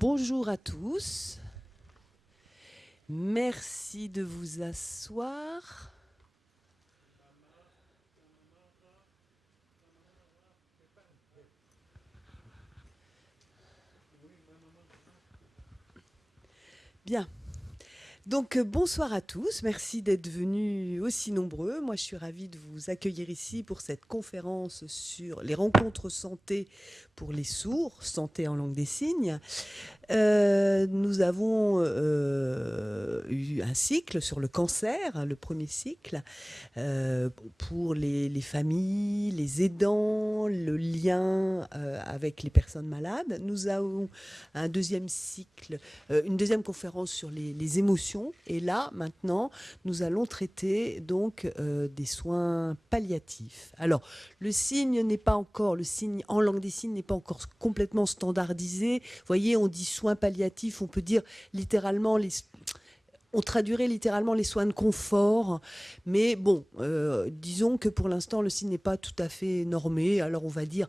Bonjour à tous. Merci de vous asseoir. Bien. Donc bonsoir à tous, merci d'être venus aussi nombreux. Moi je suis ravie de vous accueillir ici pour cette conférence sur les rencontres santé pour les sourds, santé en langue des signes. Nous avons eu un cycle sur le cancer, le premier cycle, pour les familles, les aidants, le lien avec les personnes malades. Nous avons un deuxième cycle, une deuxième conférence sur les émotions. Et là, maintenant, nous allons traiter donc des soins palliatifs. Alors, le signe en langue des signes n'est pas encore complètement standardisé. Vous voyez, on dit soins palliatifs, on peut dire littéralement on traduirait littéralement les soins de confort, mais bon, disons que pour l'instant, le signe n'est pas tout à fait normé, alors on va dire,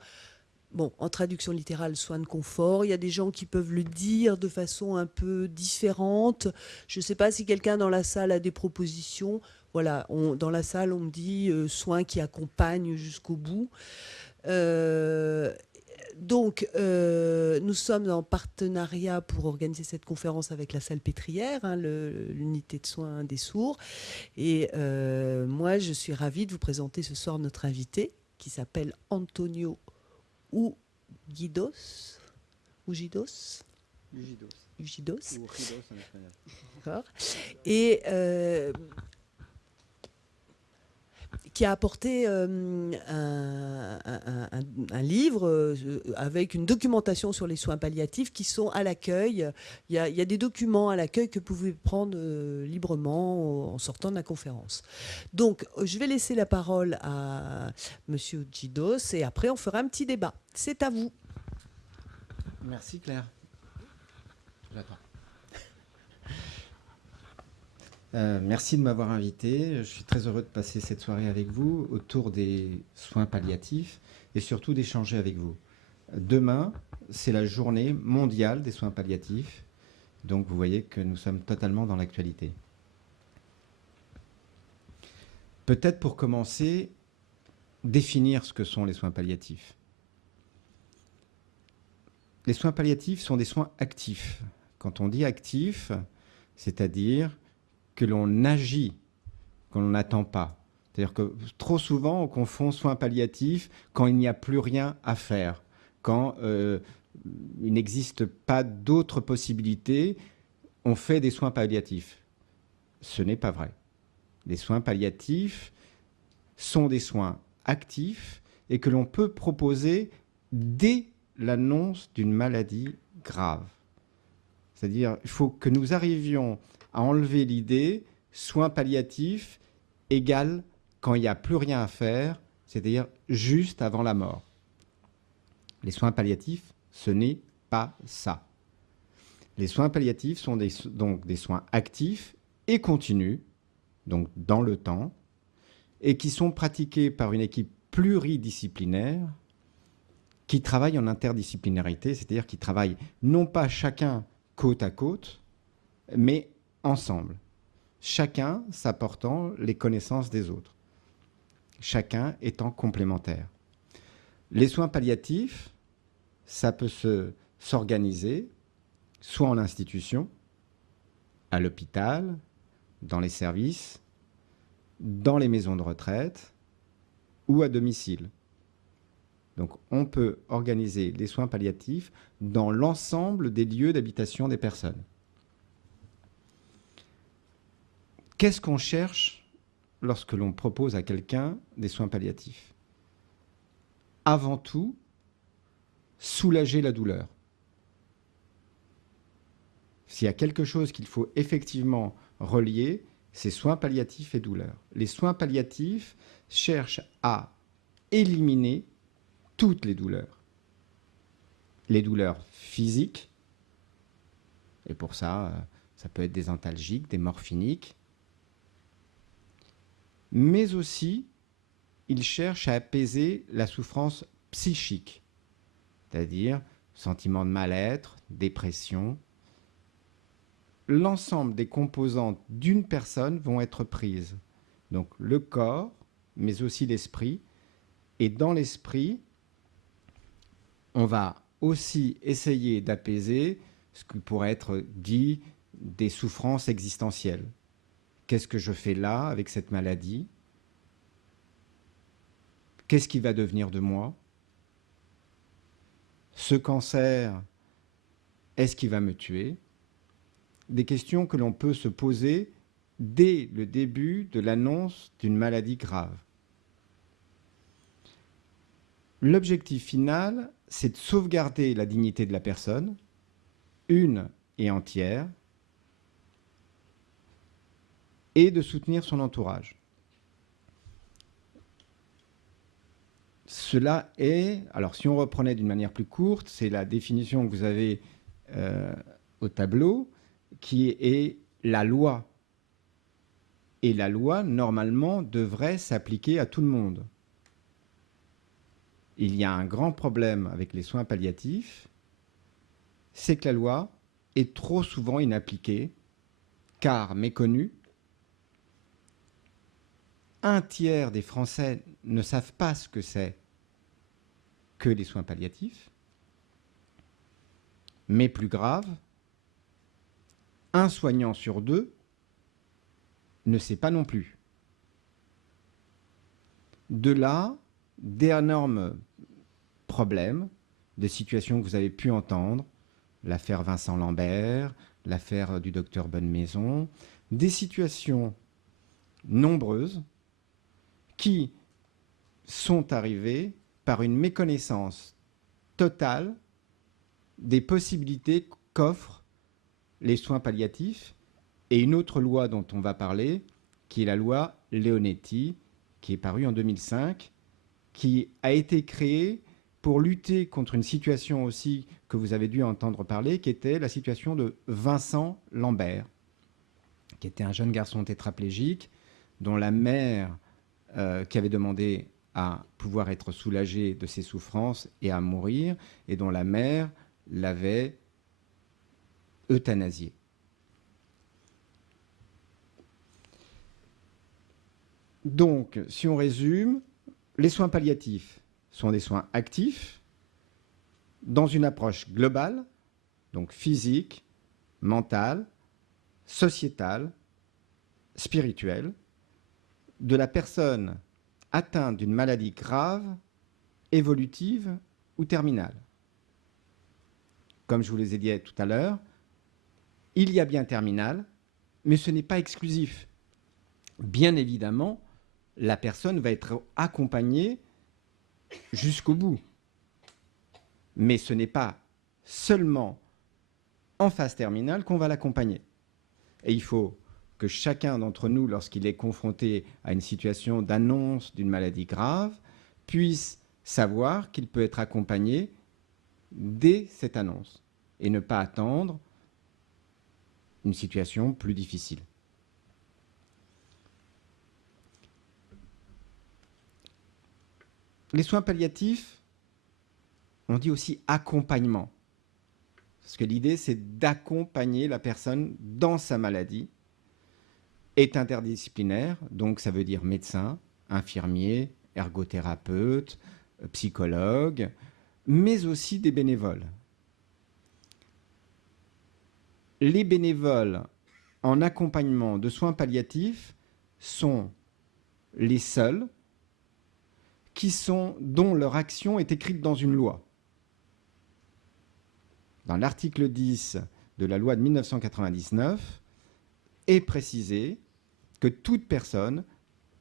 bon, en traduction littérale, soins de confort. Il y a des gens qui peuvent le dire de façon un peu différente. Je ne sais pas si quelqu'un dans la salle a des propositions. Voilà, dans la salle, on me dit soins qui accompagnent jusqu'au bout. Donc, nous sommes en partenariat pour organiser cette conférence avec la Salpêtrière, l'unité de soins des sourds. Et moi, je suis ravie de vous présenter ce soir notre invité, qui s'appelle Antonio Ugidos. Ugidos. Ugidos. Ou Ugidos en espagnol. D'accord. Et qui a apporté un livre avec une documentation sur les soins palliatifs qui sont à l'accueil. Il y a des documents à l'accueil que vous pouvez prendre librement en sortant de la conférence. Donc, je vais laisser la parole à Monsieur Gidos et après, on fera un petit débat. C'est à vous. Merci Claire. J'attends. Merci de m'avoir invité. Je suis très heureux de passer cette soirée avec vous autour des soins palliatifs et surtout d'échanger avec vous. Demain, c'est la journée mondiale des soins palliatifs. Donc vous voyez que nous sommes totalement dans l'actualité. Peut-être pour commencer, définir ce que sont les soins palliatifs. Les soins palliatifs sont des soins actifs. Quand on dit actif, c'est-à-dire que l'on agit, qu'on n'attend pas. C'est-à-dire que trop souvent, on confond soins palliatifs quand il n'y a plus rien à faire, quand il n'existe pas d'autres possibilités, on fait des soins palliatifs. Ce n'est pas vrai. Les soins palliatifs sont des soins actifs et que l'on peut proposer dès l'annonce d'une maladie grave. C'est-à-dire qu'il faut que nous arrivions à enlever l'idée soins palliatifs égale quand il n'y a plus rien à faire, c'est-à-dire juste avant la mort. Les soins palliatifs, ce n'est pas ça. Les soins palliatifs sont donc des soins actifs et continus, donc dans le temps, et qui sont pratiqués par une équipe pluridisciplinaire qui travaille en interdisciplinarité, c'est-à-dire qui travaille non pas chacun côte à côte, mais ensemble, chacun s'apportant les connaissances des autres, chacun étant complémentaire. Les soins palliatifs, ça peut s'organiser soit en institution, à l'hôpital, dans les services, dans les maisons de retraite ou à domicile. Donc on peut organiser les soins palliatifs dans l'ensemble des lieux d'habitation des personnes. Qu'est-ce qu'on cherche lorsque l'on propose à quelqu'un des soins palliatifs? Avant tout, soulager la douleur. S'il y a quelque chose qu'il faut effectivement relier, c'est soins palliatifs et douleur. Les soins palliatifs cherchent à éliminer toutes les douleurs physiques, et pour ça, ça peut être des antalgiques, des morphiniques, mais aussi, ils cherchent à apaiser la souffrance psychique, c'est-à-dire sentiment de mal-être, dépression, l'ensemble des composantes d'une personne vont être prises. Donc le corps, mais aussi l'esprit. Et dans l'esprit, on va aussi essayer d'apaiser ce qui pourrait être dit des souffrances existentielles. Qu'est-ce que je fais là avec cette maladie? Qu'est-ce qui va devenir de moi? Ce cancer, est-ce qu'il va me tuer? Des questions que l'on peut se poser dès le début de l'annonce d'une maladie grave. L'objectif final, c'est de sauvegarder la dignité de la personne, une et entière, et de soutenir son entourage. Cela est, alors si on reprenait d'une manière plus courte, c'est la définition que vous avez au tableau, qui est la loi. Et la loi, normalement, devrait s'appliquer à tout le monde. Il y a un grand problème avec les soins palliatifs, c'est que la loi est trop souvent inappliquée, car méconnue. Un tiers des Français ne savent pas ce que c'est que les soins palliatifs. Mais plus grave, un soignant sur deux ne sait pas non plus. De là, d'énormes problèmes, des situations que vous avez pu entendre, l'affaire Vincent Lambert, l'affaire du docteur Bonnemaison, des situations nombreuses qui sont arrivées par une méconnaissance totale des possibilités qu'offrent les soins palliatifs et une autre loi dont on va parler, qui est la loi Leonetti, qui est parue en 2005, qui a été créée pour lutter contre une situation aussi que vous avez dû entendre parler, qui était la situation de Vincent Lambert, qui était un jeune garçon tétraplégique dont la mère, qui avait demandé à pouvoir être soulagée de ses souffrances et à mourir, et dont la mère l'avait euthanasié. Donc, si on résume, les soins palliatifs sont des soins actifs dans une approche globale, donc physique, mentale, sociétale, spirituelle, de la personne atteinte d'une maladie grave, évolutive ou terminale. Comme je vous les ai dit tout à l'heure, il y a bien terminal, mais ce n'est pas exclusif. Bien évidemment, la personne va être accompagnée jusqu'au bout. Mais ce n'est pas seulement en phase terminale qu'on va l'accompagner. Et il faut que chacun d'entre nous, lorsqu'il est confronté à une situation d'annonce d'une maladie grave, puisse savoir qu'il peut être accompagné dès cette annonce et ne pas attendre une situation plus difficile. Les soins palliatifs, on dit aussi accompagnement. Parce que l'idée, c'est d'accompagner la personne dans sa maladie. Est interdisciplinaire, donc ça veut dire médecin, infirmier, ergothérapeute, psychologue, mais aussi des bénévoles. Les bénévoles en accompagnement de soins palliatifs sont les seuls dont leur action est écrite dans une loi. Dans l'article 10 de la loi de 1999, est précisé que toute personne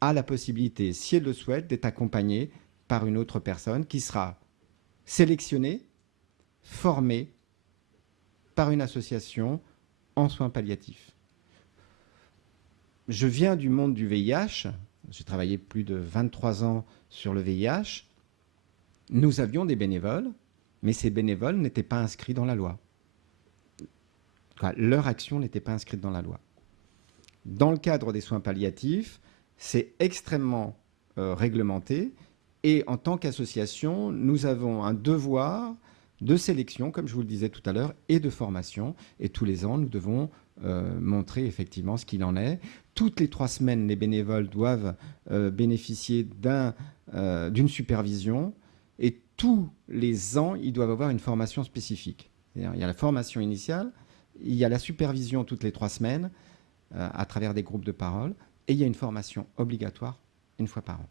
a la possibilité, si elle le souhaite, d'être accompagnée par une autre personne qui sera sélectionnée, formée par une association en soins palliatifs. Je viens du monde du VIH, j'ai travaillé plus de 23 ans sur le VIH. Nous avions des bénévoles, mais ces bénévoles n'étaient pas inscrits dans la loi. Leur action n'était pas inscrite dans la loi. Dans le cadre des soins palliatifs, c'est extrêmement réglementé et en tant qu'association, nous avons un devoir de sélection, comme je vous le disais tout à l'heure, et de formation. Et tous les ans, nous devons montrer effectivement ce qu'il en est. Toutes les 3 semaines, les bénévoles doivent bénéficier d'une supervision. Et tous les ans, ils doivent avoir une formation spécifique. C'est-à-dire, il y a la formation initiale, il y a la supervision toutes les 3 semaines à travers des groupes de parole, et il y a une formation obligatoire une fois par an.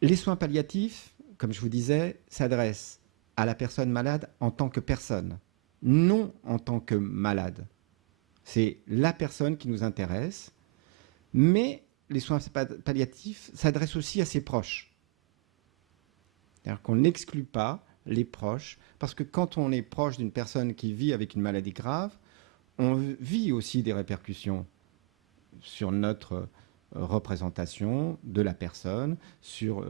Les soins palliatifs, comme je vous disais, s'adressent à la personne malade en tant que personne, non en tant que malade. C'est la personne qui nous intéresse, mais les soins palliatifs s'adressent aussi à ses proches. C'est-à-dire qu'on n'exclut pas les proches, parce que quand on est proche d'une personne qui vit avec une maladie grave, on vit aussi des répercussions sur notre représentation de la personne, sur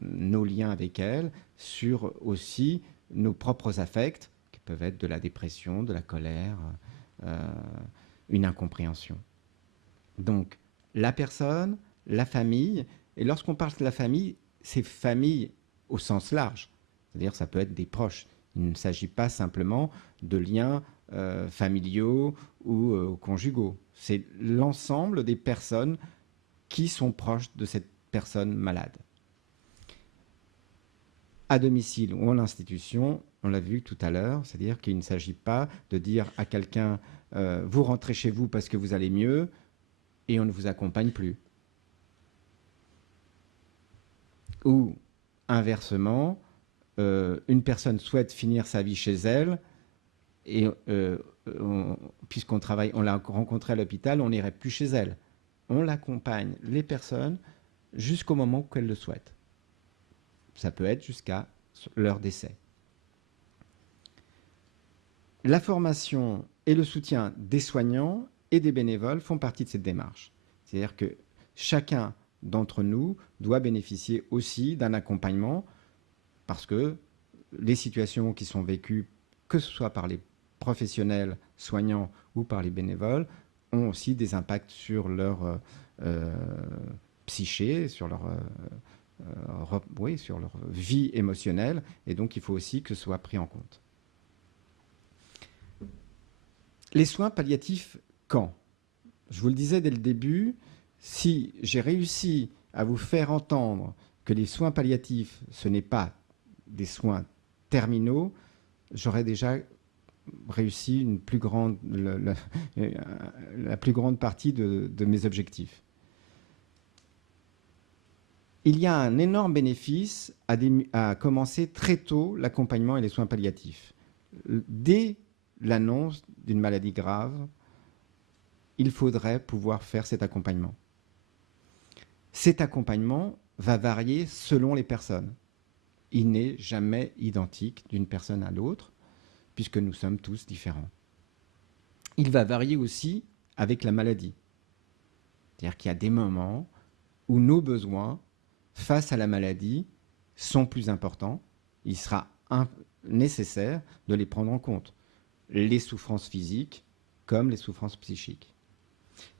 nos liens avec elle, sur aussi nos propres affects, qui peuvent être de la dépression, de la colère, une incompréhension. Donc, la personne, la famille, et lorsqu'on parle de la famille, c'est famille au sens large. C'est-à-dire ça peut être des proches. Il ne s'agit pas simplement de liens familiaux ou conjugaux. C'est l'ensemble des personnes qui sont proches de cette personne malade. À domicile ou en institution, on l'a vu tout à l'heure, c'est-à-dire qu'il ne s'agit pas de dire à quelqu'un vous rentrez chez vous parce que vous allez mieux et on ne vous accompagne plus. Ou inversement, une personne souhaite finir sa vie chez elle et puisqu'on travaille, on l'a rencontrée à l'hôpital, on n'irait plus chez elle. On l'accompagne, les personnes, jusqu'au moment où elles le souhaitent. Ça peut être jusqu'à leur décès. La formation et le soutien des soignants et des bénévoles font partie de cette démarche. C'est-à-dire que chacun d'entre nous doit bénéficier aussi d'un accompagnement parce que les situations qui sont vécues, que ce soit par les professionnels soignants ou par les bénévoles, ont aussi des impacts sur leur psyché, sur leur sur leur vie émotionnelle, et donc il faut aussi que ce soit pris en compte. Les soins palliatifs, quand ? Je vous le disais dès le début, si j'ai réussi à vous faire entendre que les soins palliatifs, ce n'est pas des soins terminaux, j'aurais déjà réussi une plus grande, la plus grande partie de mes objectifs. Il y a un énorme bénéfice à commencer très tôt l'accompagnement et les soins palliatifs. Dès l'annonce d'une maladie grave, il faudrait pouvoir faire cet accompagnement. Cet accompagnement va varier selon les personnes. Il n'est jamais identique d'une personne à l'autre, puisque nous sommes tous différents. Il va varier aussi avec la maladie. C'est-à-dire qu'il y a des moments où nos besoins face à la maladie sont plus importants. Il sera nécessaire de les prendre en compte. Les souffrances physiques comme les souffrances psychiques.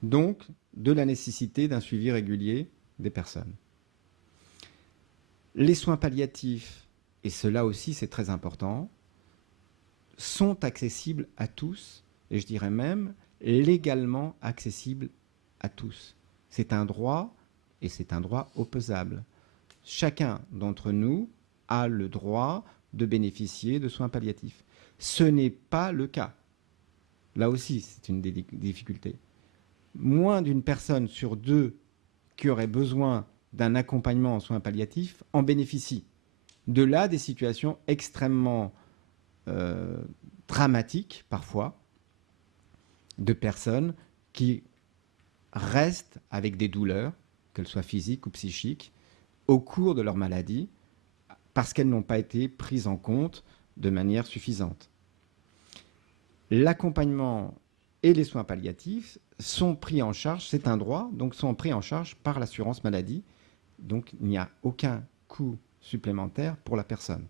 Donc, de la nécessité d'un suivi régulier des personnes. Les soins palliatifs, et cela aussi c'est très important, sont accessibles à tous, et je dirais même légalement accessibles à tous. C'est un droit, et c'est un droit opposable. Chacun d'entre nous a le droit de bénéficier de soins palliatifs. Ce n'est pas le cas. Là aussi, c'est une des difficultés. Moins d'une personne sur 2 qui aurait besoin d'un accompagnement en soins palliatifs en bénéficie. De là, des situations extrêmement dramatiques, parfois, de personnes qui restent avec des douleurs, qu'elles soient physiques ou psychiques, au cours de leur maladie, parce qu'elles n'ont pas été prises en compte de manière suffisante. L'accompagnement et les soins palliatifs sont pris en charge, c'est un droit, donc sont pris en charge par l'assurance maladie. Donc il n'y a aucun coût supplémentaire pour la personne.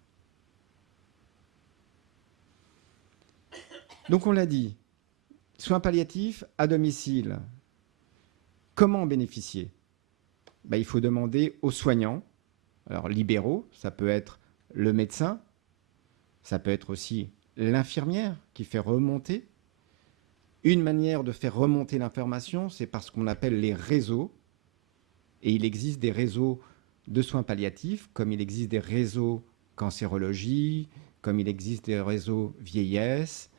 Donc on l'a dit, soins palliatifs à domicile. Comment en bénéficier ? Il faut demander aux soignants, alors libéraux, ça peut être le médecin, ça peut être aussi l'infirmière qui fait remonter. Une manière de faire remonter l'information, c'est par ce qu'on appelle les réseaux. Et il existe des réseaux de soins palliatifs, comme il existe des réseaux cancérologie, comme il existe des réseaux vieillesse.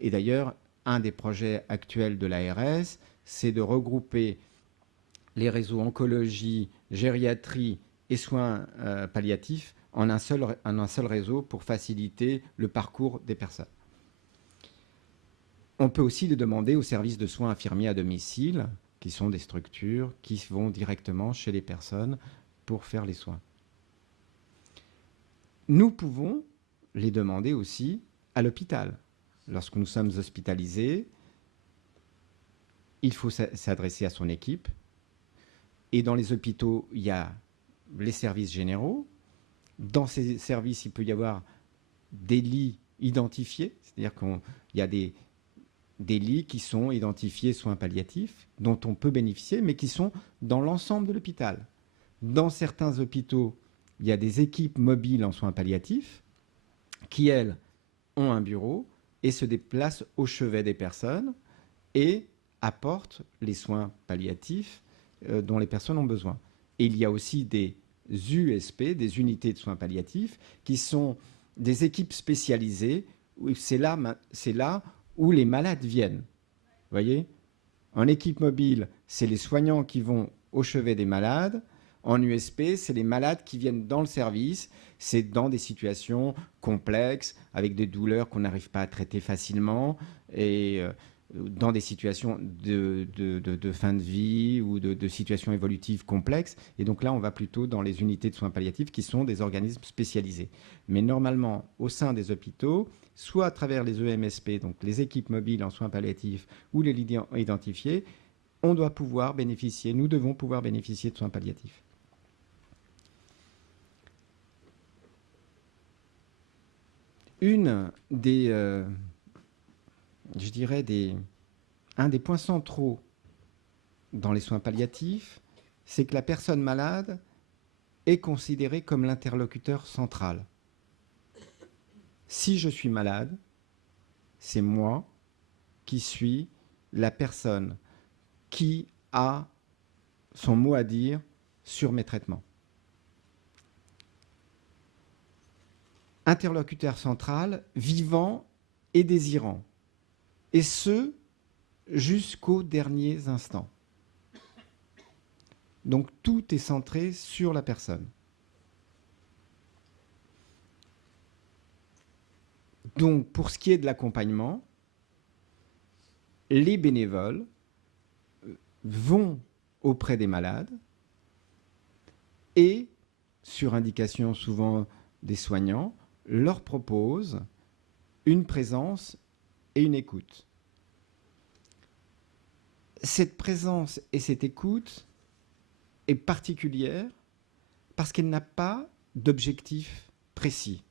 Et d'ailleurs, un des projets actuels de l'ARS, c'est de regrouper les réseaux oncologie, gériatrie et soins palliatifs en un seul réseau pour faciliter le parcours des personnes. On peut aussi le demander aux services de soins infirmiers à domicile, qui sont des structures qui vont directement chez les personnes pour faire les soins. Nous pouvons les demander aussi à l'hôpital. Lorsque nous sommes hospitalisés, il faut s'adresser à son équipe. Et dans les hôpitaux, il y a les services généraux. Dans ces services, il peut y avoir des lits identifiés, c'est-à-dire qu'il y a des lits qui sont identifiés soins palliatifs, dont on peut bénéficier, mais qui sont dans l'ensemble de l'hôpital. Dans certains hôpitaux, il y a des équipes mobiles en soins palliatifs qui, elles, ont un bureau et se déplacent au chevet des personnes et apportent les soins palliatifs dont les personnes ont besoin. Et il y a aussi des USP, des unités de soins palliatifs, qui sont des équipes spécialisées. C'est là où les malades viennent. Vous voyez ? En équipe mobile, c'est les soignants qui vont au chevet des malades. En USP, c'est les malades qui viennent dans le service. C'est dans des situations complexes, avec des douleurs qu'on n'arrive pas à traiter facilement, et dans des situations de fin de vie ou de situations évolutives complexes. Et donc là, on va plutôt dans les unités de soins palliatifs qui sont des organismes spécialisés. Mais normalement, au sein des hôpitaux, soit à travers les EMSP, donc les équipes mobiles en soins palliatifs ou les lits identifiés, on doit pouvoir bénéficier, nous devons pouvoir bénéficier de soins palliatifs. Un des points centraux dans les soins palliatifs, c'est que la personne malade est considérée comme l'interlocuteur central. Si je suis malade, c'est moi qui suis la personne qui a son mot à dire sur mes traitements. Interlocuteur central, vivant et désirant. Et ce, jusqu'aux derniers instants. Donc tout est centré sur la personne. Donc pour ce qui est de l'accompagnement, les bénévoles vont auprès des malades et, sur indication souvent des soignants, leur proposent une présence et une écoute. Cette présence et cette écoute est particulière parce qu'elle n'a pas d'objectif précis.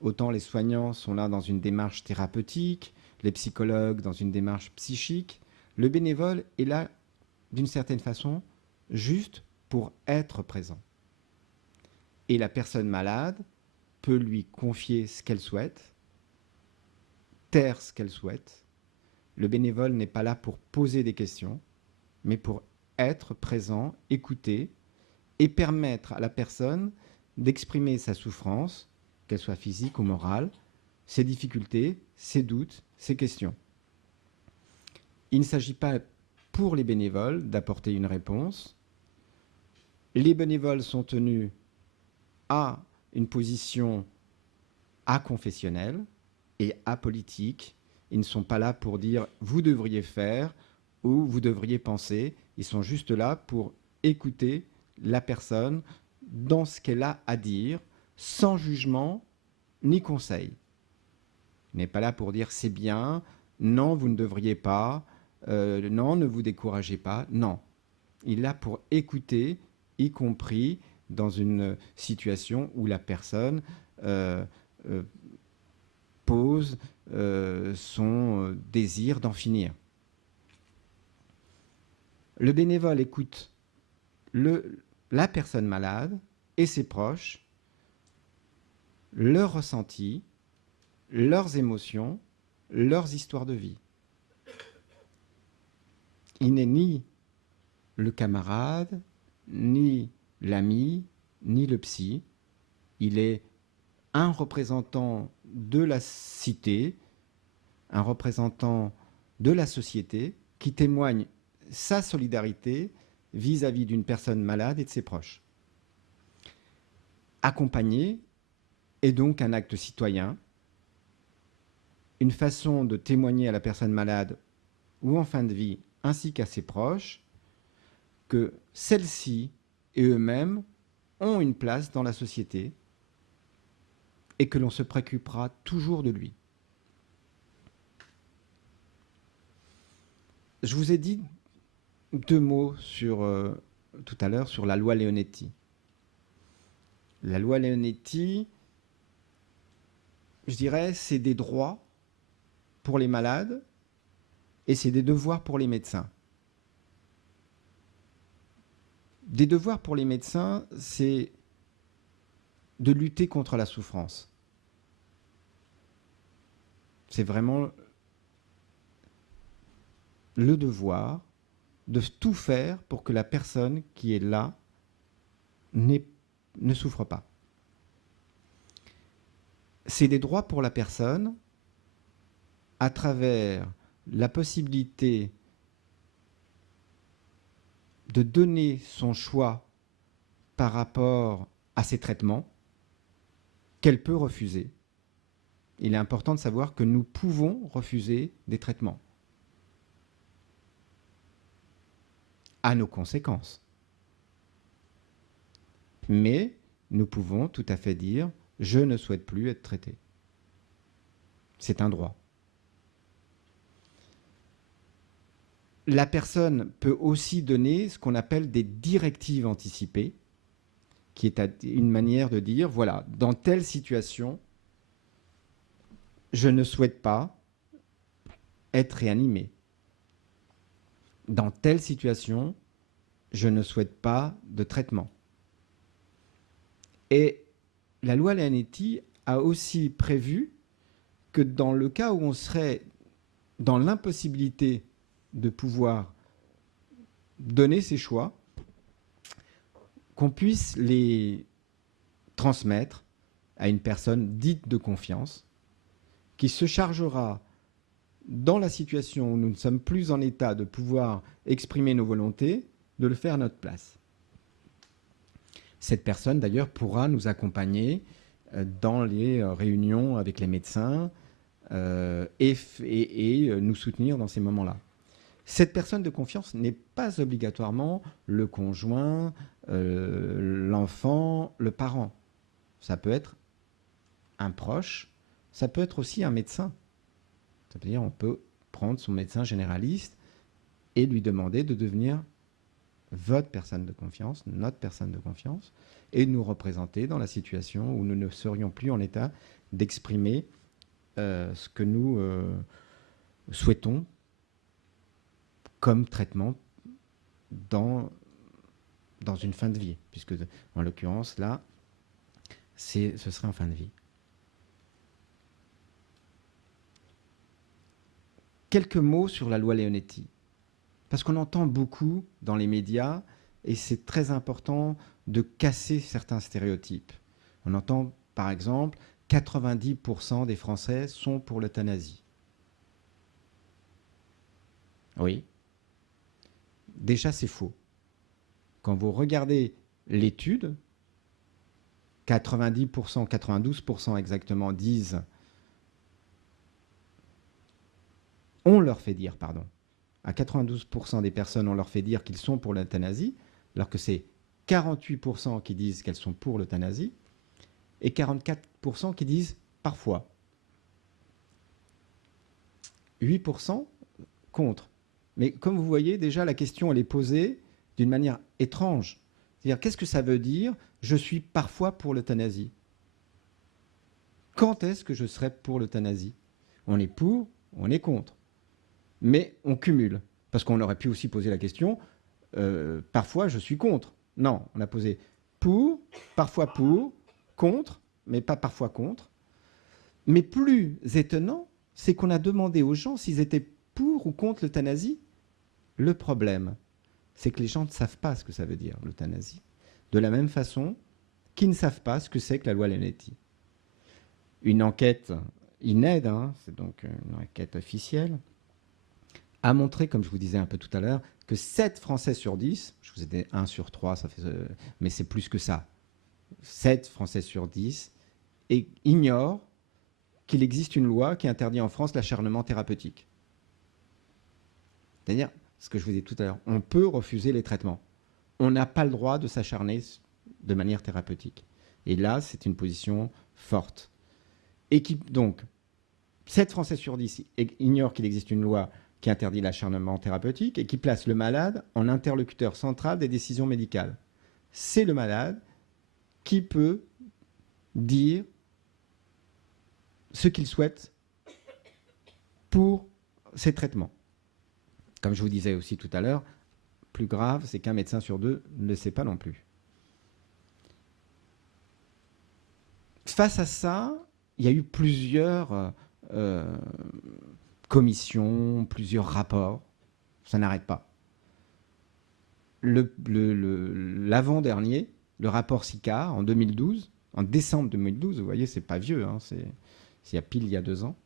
Autant les soignants sont là dans une démarche thérapeutique, les psychologues dans une démarche psychique, le bénévole est là d'une certaine façon juste pour être présent. Et la personne malade peut lui confier ce qu'elle souhaite, taire ce qu'elle souhaite. Le bénévole n'est pas là pour poser des questions, mais pour être présent, écouter et permettre à la personne d'exprimer sa souffrance, qu'elle soit physique ou morale, ses difficultés, ses doutes, ses questions. Il ne s'agit pas pour les bénévoles d'apporter une réponse. Les bénévoles sont tenus à une position aconfessionnelle et apolitique. Ils ne sont pas là pour dire « vous devriez faire » ou « vous devriez penser ». Ils sont juste là pour écouter la personne dans ce qu'elle a à dire, sans jugement ni conseil. Il n'est pas là pour dire « c'est bien »,« non, vous ne devriez pas »,« non, ne vous découragez pas ». Non, il est là pour écouter, y compris dans une situation où la personne pose son désir d'en finir. Le bénévole écoute la personne malade et ses proches leurs ressentis, leurs émotions, leurs histoires de vie. Il n'est ni le camarade, ni l'ami, ni le psy. Il est un représentant de la cité, un représentant de la société qui témoigne sa solidarité vis-à-vis d'une personne malade et de ses proches. Accompagner est donc un acte citoyen, une façon de témoigner à la personne malade ou en fin de vie, ainsi qu'à ses proches, que celles-ci et eux-mêmes ont une place dans la société et que l'on se préoccupera toujours de lui. Je vous ai dit 2 mots tout à l'heure sur la loi Leonetti. La loi Leonetti, je dirais, c'est des droits pour les malades et c'est des devoirs pour les médecins. Des devoirs pour les médecins, c'est de lutter contre la souffrance. C'est vraiment le devoir de tout faire pour que la personne qui est là ne souffre pas. C'est des droits pour la personne à travers la possibilité de donner son choix par rapport à ses traitements qu'elle peut refuser. Il est important de savoir que nous pouvons refuser des traitements à nos conséquences. Mais nous pouvons tout à fait dire « je ne souhaite plus être traité ». C'est un droit. La personne peut aussi donner ce qu'on appelle des directives anticipées, qui est une manière de dire, voilà, dans telle situation, je ne souhaite pas être réanimé. Dans telle situation, je ne souhaite pas de traitement. Et la loi Leonetti a aussi prévu que dans le cas où on serait dans l'impossibilité de pouvoir donner ses choix, qu'on puisse les transmettre à une personne dite de confiance, qui se chargera, dans la situation où nous ne sommes plus en état de pouvoir exprimer nos volontés, de le faire à notre place. Cette personne, d'ailleurs, pourra nous accompagner dans les réunions avec les médecins et nous soutenir dans ces moments-là. Cette personne de confiance n'est pas obligatoirement le conjoint, l'enfant, le parent. Ça peut être un proche, ça peut être aussi un médecin. C'est-à-dire on peut prendre son médecin généraliste et lui demander de devenir votre personne de confiance, notre personne de confiance, et nous représenter dans la situation où nous ne serions plus en état d'exprimer ce que nous souhaitons comme traitement dans une fin de vie, puisque en l'occurrence là, ce serait en fin de vie. Quelques mots sur la loi Leonetti, parce qu'on entend beaucoup dans les médias et c'est très important de casser certains stéréotypes. On entend par exemple 90% des Français sont pour l'euthanasie. Oui. Déjà, c'est faux. Quand vous regardez l'étude, 90%, 92% exactement disent, on leur fait dire, pardon, à 92% des personnes, on leur fait dire qu'ils sont pour l'euthanasie, alors que c'est 48% qui disent qu'elles sont pour l'euthanasie et 44% qui disent parfois. 8% contre. Mais comme vous voyez, déjà, la question, elle est posée d'une manière étrange. C'est-à-dire, qu'est-ce que ça veut dire « je suis parfois pour l'euthanasie » ? Quand est-ce que je serai pour l'euthanasie ? On est pour, on est contre. Mais on cumule. Parce qu'on aurait pu aussi poser la question parfois, je suis contre. Non, on a posé pour, parfois pour, contre, mais pas parfois contre. Mais plus étonnant, c'est qu'on a demandé aux gens s'ils étaient pour ou contre l'euthanasie. Le problème, c'est que les gens ne savent pas ce que ça veut dire, l'euthanasie. De la même façon qu'ils ne savent pas ce que c'est que la loi Leonetti. Une enquête INED, c'est donc une enquête officielle, a montré, comme je vous disais un peu tout à l'heure, que 7 Français sur 10, je vous ai dit 1 sur 3, ça fait, mais c'est plus que ça, 7 Français sur 10 ignorent qu'il existe une loi qui interdit en France l'acharnement thérapeutique. C'est-à-dire, ce que je vous disais tout à l'heure, on peut refuser les traitements. On n'a pas le droit de s'acharner de manière thérapeutique. Et là, c'est une position forte. Et qui, donc, 7 Français sur 10 ignorent qu'il existe une loi qui interdit l'acharnement thérapeutique et qui place le malade en interlocuteur central des décisions médicales. C'est le malade qui peut dire ce qu'il souhaite pour ces traitements. Comme je vous disais aussi tout à l'heure, plus grave, c'est qu'un médecin sur 2 ne le sait pas non plus. Face à ça, il y a eu plusieurs commissions, plusieurs rapports. Ça n'arrête pas. L'avant-dernier, le rapport SICAR, en 2012, en décembre 2012, vous voyez, c'est pas vieux, c'est il y a 2 ans,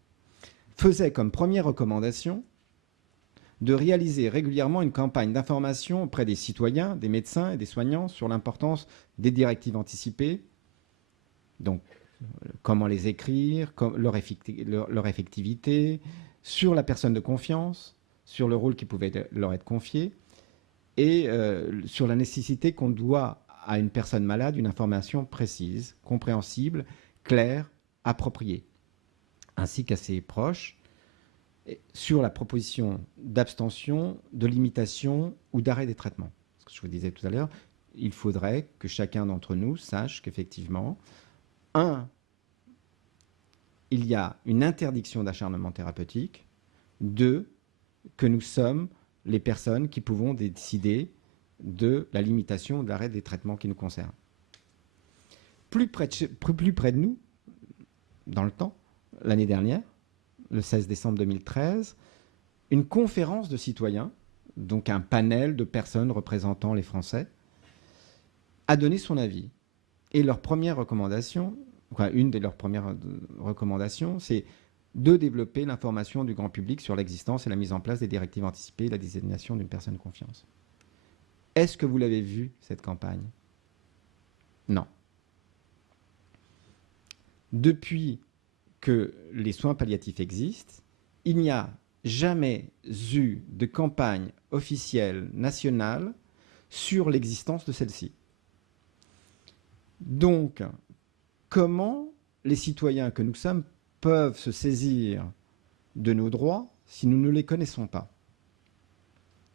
faisait comme première recommandation de réaliser régulièrement une campagne d'information auprès des citoyens, des médecins et des soignants sur l'importance des directives anticipées, donc comment les écrire, leur effectivité, sur la personne de confiance, sur le rôle qui pouvait leur être confié, et sur la nécessité qu'on doit à une personne malade une information précise, compréhensible, claire, appropriée, ainsi qu'à ses proches, sur la proposition d'abstention, de limitation ou d'arrêt des traitements. Ce que je vous disais tout à l'heure, il faudrait que chacun d'entre nous sache qu'effectivement, il y a une interdiction d'acharnement thérapeutique. 2, que nous sommes les personnes qui pouvons décider de la limitation ou de l'arrêt des traitements qui nous concernent. Plus près de nous, dans le temps, l'année dernière, le 16 décembre 2013, une conférence de citoyens, donc un panel de personnes représentant les Français, a donné son avis. Et leur première recommandation, une de leurs premières recommandations, c'est de développer l'information du grand public sur l'existence et la mise en place des directives anticipées et la désignation d'une personne de confiance. Est-ce que vous l'avez vu, cette campagne? Non. Depuis que les soins palliatifs existent, il n'y a jamais eu de campagne officielle nationale sur l'existence de celle-ci. Donc, comment les citoyens que nous sommes peuvent se saisir de nos droits si nous ne les connaissons pas?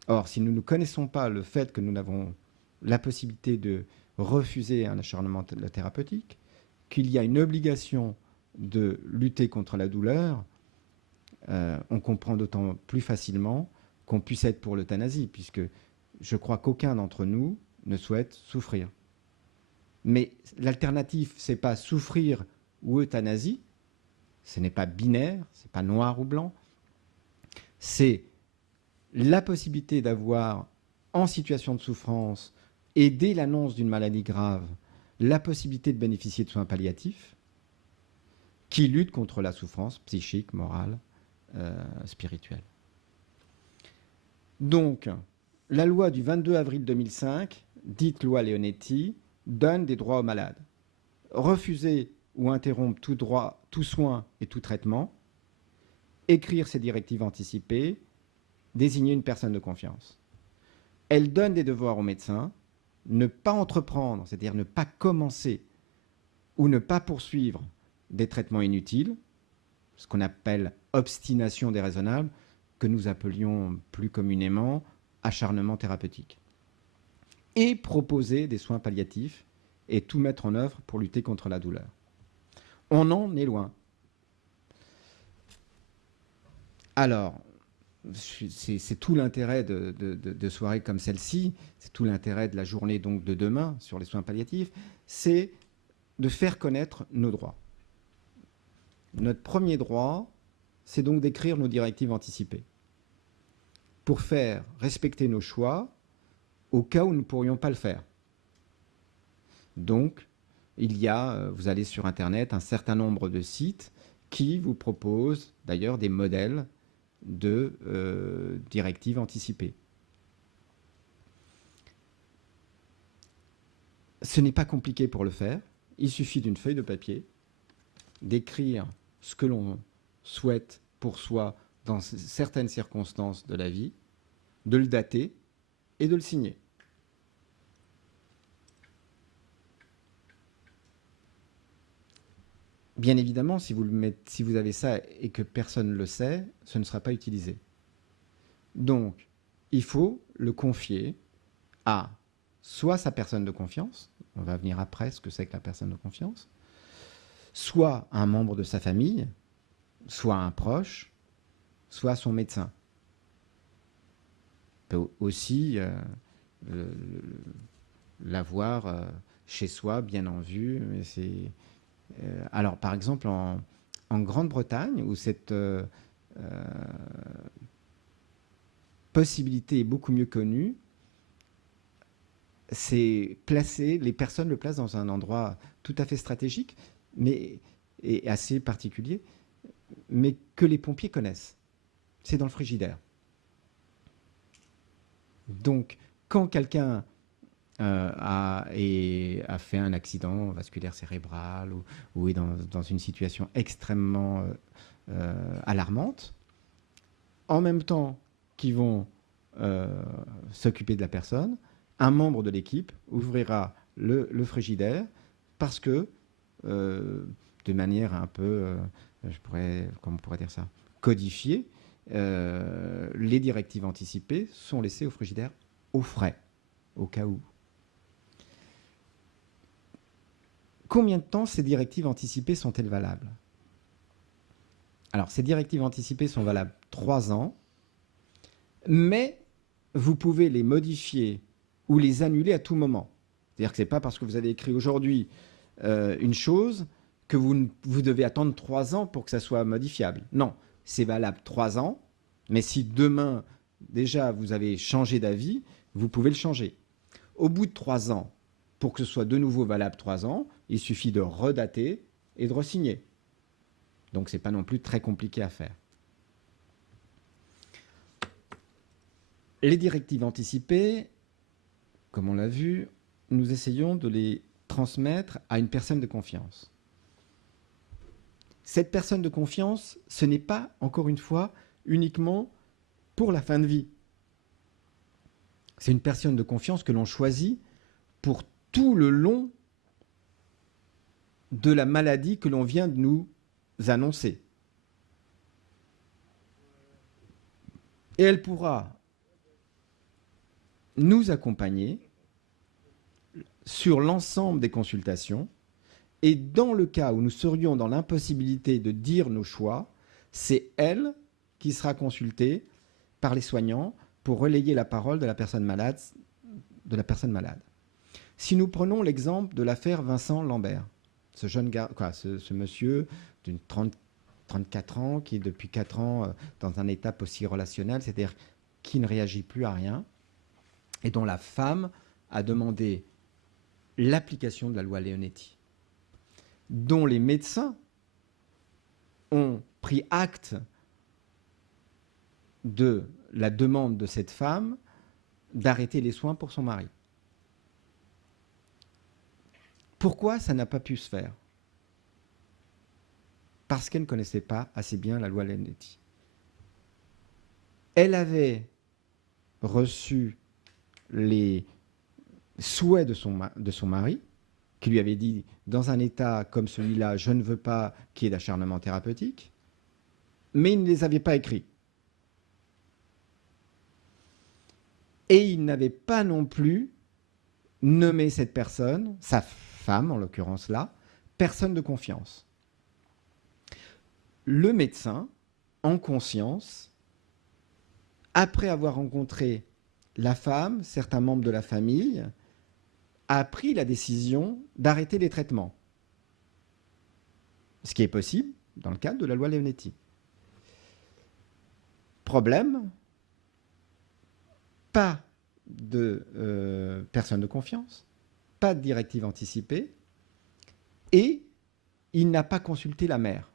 Or, si nous ne connaissons pas le fait que nous avons la possibilité de refuser un acharnement thérapeutique, qu'il y a une obligation de lutter contre la douleur, on comprend d'autant plus facilement qu'on puisse être pour l'euthanasie, puisque je crois qu'aucun d'entre nous ne souhaite souffrir. Mais l'alternative, ce n'est pas souffrir ou euthanasie, ce n'est pas binaire, ce n'est pas noir ou blanc, c'est la possibilité d'avoir, en situation de souffrance et dès l'annonce d'une maladie grave, la possibilité de bénéficier de soins palliatifs qui luttent contre la souffrance psychique, morale, spirituelle. Donc, la loi du 22 avril 2005, dite loi Leonetti, donne des droits aux malades. Refuser ou interrompre tout droit, tout soin et tout traitement, écrire ses directives anticipées, désigner une personne de confiance. Elle donne des devoirs aux médecins, ne pas entreprendre, c'est-à-dire ne pas commencer ou ne pas poursuivre des traitements inutiles, ce qu'on appelle obstination déraisonnable, que nous appelions plus communément acharnement thérapeutique. Et proposer des soins palliatifs et tout mettre en œuvre pour lutter contre la douleur. On en est loin. Alors, c'est tout l'intérêt de soirées comme celle-ci, c'est tout l'intérêt de la journée donc de demain sur les soins palliatifs, c'est de faire connaître nos droits. Notre premier droit, c'est donc d'écrire nos directives anticipées pour faire respecter nos choix au cas où nous ne pourrions pas le faire. Donc, il y a, vous allez sur Internet, un certain nombre de sites qui vous proposent d'ailleurs des modèles de directives anticipées. Ce n'est pas compliqué pour le faire. Il suffit d'une feuille de papier, d'écrire ce que l'on souhaite pour soi dans certaines circonstances de la vie, de le dater et de le signer. Bien évidemment, si vous avez ça et que personne ne le sait, ce ne sera pas utilisé. Donc, il faut le confier à soit sa personne de confiance, on va venir après ce que c'est que la personne de confiance, soit un membre de sa famille, soit un proche, soit son médecin. On peut aussi l'avoir chez soi, bien en vue. Mais alors, par exemple, en Grande-Bretagne, où cette possibilité est beaucoup mieux connue, c'est placé, les personnes le placent dans un endroit tout à fait stratégique, mais et assez particulier, mais que les pompiers connaissent. C'est dans le frigidaire. Donc, quand quelqu'un a fait un accident vasculaire cérébral ou est dans une situation extrêmement alarmante, en même temps qu'ils vont s'occuper de la personne, un membre de l'équipe ouvrira le frigidaire parce que, de manière un peu, comment on pourrait dire ça, codifiée, les directives anticipées sont laissées au frigidaire au frais, au cas où. Combien de temps ces directives anticipées sont-elles valables? Alors, ces directives anticipées sont valables 3 ans, mais vous pouvez les modifier ou les annuler à tout moment. C'est-à-dire que ce n'est pas parce que vous avez écrit aujourd'hui une chose que vous devez attendre 3 ans pour que ça soit modifiable. Non, c'est valable 3 ans, mais si demain, déjà, vous avez changé d'avis, vous pouvez le changer. Au bout de 3 ans, pour que ce soit de nouveau valable 3 ans, il suffit de redater et de re-signer. Donc, ce n'est pas non plus très compliqué à faire. Les directives anticipées, comme on l'a vu, nous essayons de les transmettre à une personne de confiance. Cette personne de confiance, ce n'est pas, encore une fois, uniquement pour la fin de vie. C'est une personne de confiance que l'on choisit pour tout le long de la maladie que l'on vient de nous annoncer. Et elle pourra nous accompagner sur l'ensemble des consultations. Et dans le cas où nous serions dans l'impossibilité de dire nos choix, c'est elle qui sera consultée par les soignants pour relayer la parole de la personne malade. Si nous prenons l'exemple de l'affaire Vincent Lambert, ce monsieur d'une 34 ans qui est depuis 4 ans dans un état post-relationnel, c'est-à-dire qui ne réagit plus à rien, et dont la femme a demandé l'application de la loi Leonetti, dont les médecins ont pris acte de la demande de cette femme d'arrêter les soins pour son mari. Pourquoi ça n'a pas pu se faire? Parce qu'elle ne connaissait pas assez bien la loi Leonetti. Elle avait reçu les souhaits de son mari, qui lui avait dit, dans un état comme celui-là, je ne veux pas qu'il y ait d'acharnement thérapeutique, mais il ne les avait pas écrits. Et il n'avait pas non plus nommé cette personne, sa femme en l'occurrence là, personne de confiance. Le médecin, en conscience, après avoir rencontré la femme, certains membres de la famille, a pris la décision d'arrêter les traitements. Ce qui est possible dans le cadre de la loi Leonetti. Problème, pas de personne de confiance, pas de directive anticipée, et il n'a pas consulté la mère,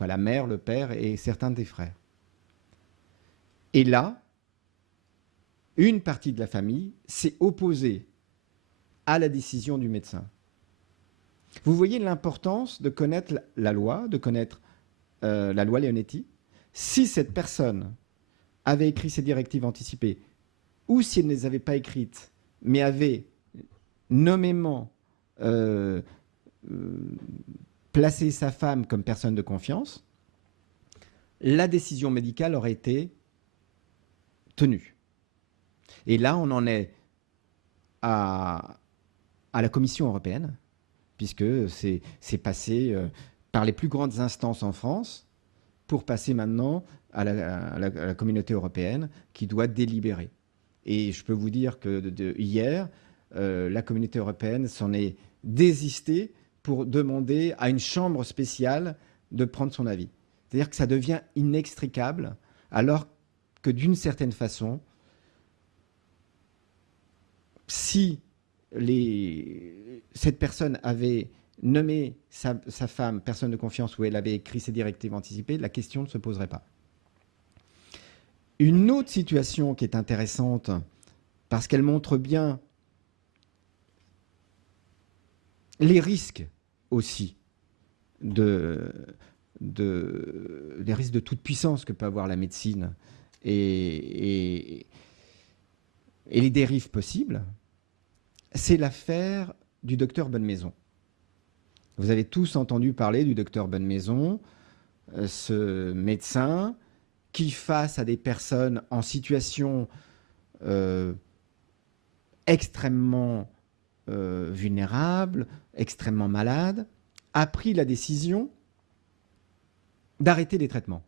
la mère, le père et certains des frères. Et là, une partie de la famille s'est opposée à la décision du médecin. Vous voyez l'importance de connaître la loi, de connaître la loi Leonetti. Si cette personne avait écrit ses directives anticipées, ou si elle ne les avait pas écrites, mais avait nommément placé sa femme comme personne de confiance, la décision médicale aurait été tenue. Et là, on en est à la Commission européenne, puisque c'est passé par les plus grandes instances en France, pour passer maintenant à la communauté européenne qui doit délibérer. Et je peux vous dire que hier, la communauté européenne s'en est désistée pour demander à une chambre spéciale de prendre son avis. C'est-à-dire que ça devient inextricable, alors que d'une certaine façon, si cette personne avait nommé sa femme personne de confiance ou elle avait écrit ses directives anticipées, la question ne se poserait pas. Une autre situation qui est intéressante, parce qu'elle montre bien les risques aussi les risques de toute puissance que peut avoir la médecine et les dérives possibles, c'est l'affaire du docteur Bonnemaison. Vous avez tous entendu parler du docteur Bonnemaison, ce médecin qui, face à des personnes en situation extrêmement vulnérable, extrêmement malade, a pris la décision d'arrêter les traitements.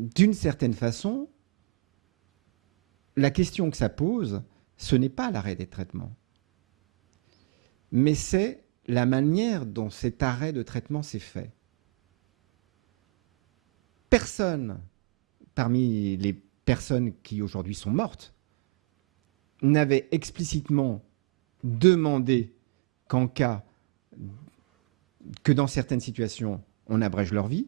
D'une certaine façon, la question que ça pose, ce n'est pas l'arrêt des traitements, mais c'est la manière dont cet arrêt de traitement s'est fait. Personne, parmi les personnes qui aujourd'hui sont mortes, n'avait explicitement demandé qu'en cas que dans certaines situations, on abrège leur vie.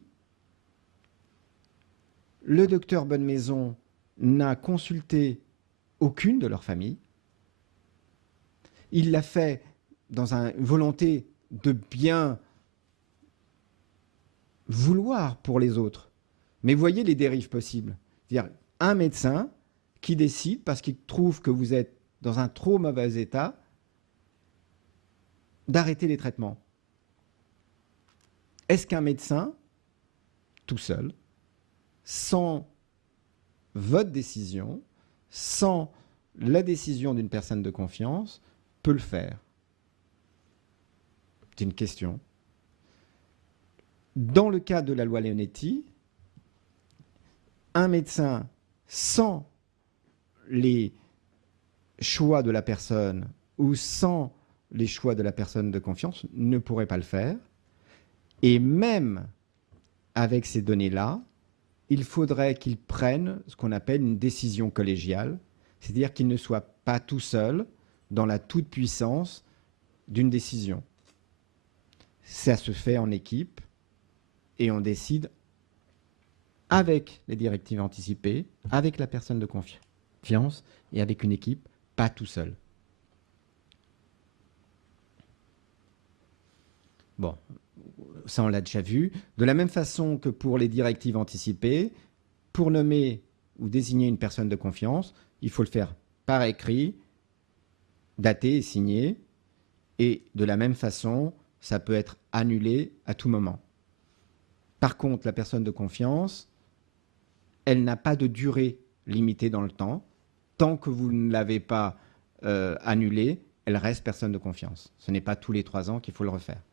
Le docteur Bonnemaison n'a consulté aucune de leurs familles. Il l'a fait dans une volonté de bien vouloir pour les autres. Mais voyez les dérives possibles. C'est-à-dire un médecin qui décide, parce qu'il trouve que vous êtes dans un trop mauvais état, d'arrêter les traitements. Est-ce qu'un médecin, tout seul, sans votre décision, sans la décision d'une personne de confiance, peut le faire? C'est une question. Dans le cas de la loi Leonetti, un médecin sans les choix de la personne ou sans les choix de la personne de confiance ne pourrait pas le faire. Et même avec ces données-là, il faudrait qu'il prenne ce qu'on appelle une décision collégiale, c'est-à-dire qu'il ne soit pas tout seul dans la toute-puissance d'une décision. Ça se fait en équipe et on décide avec les directives anticipées, avec la personne de confiance et avec une équipe, pas tout seul. Bon, ça on l'a déjà vu. De la même façon que pour les directives anticipées, pour nommer ou désigner une personne de confiance, il faut le faire par écrit, daté et signé, et de la même façon, ça peut être annulé à tout moment. Par contre, la personne de confiance, elle n'a pas de durée limitée dans le temps. Tant que vous ne l'avez pas annulée, elle reste personne de confiance. Ce n'est pas tous les 3 ans qu'il faut le refaire.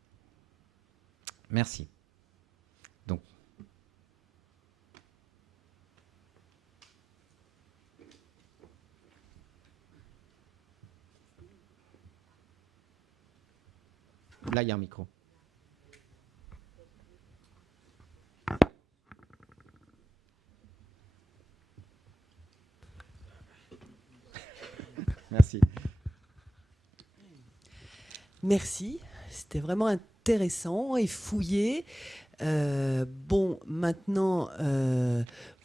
Merci. Donc, Là, il y a un micro. Merci. Merci, c'était vraiment intéressant et fouillé. Bon, maintenant,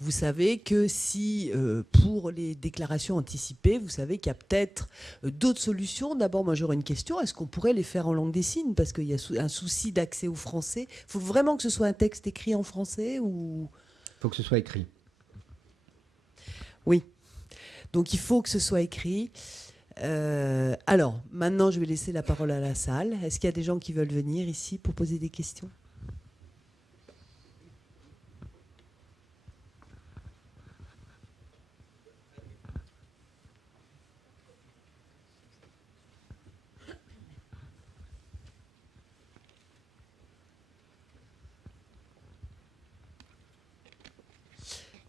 vous savez que si pour les déclarations anticipées, vous savez qu'il y a peut-être d'autres solutions. D'abord, moi j'aurais une question. Est-ce qu'on pourrait les faire en langue des signes? Parce qu'il y a un souci d'accès au français. Il faut vraiment que ce soit un texte écrit en français ou... Il faut que ce soit écrit. Oui. Donc il faut que ce soit écrit. Alors, maintenant, je vais laisser la parole à la salle. Est-ce qu'il y a des gens qui veulent venir ici pour poser des questions?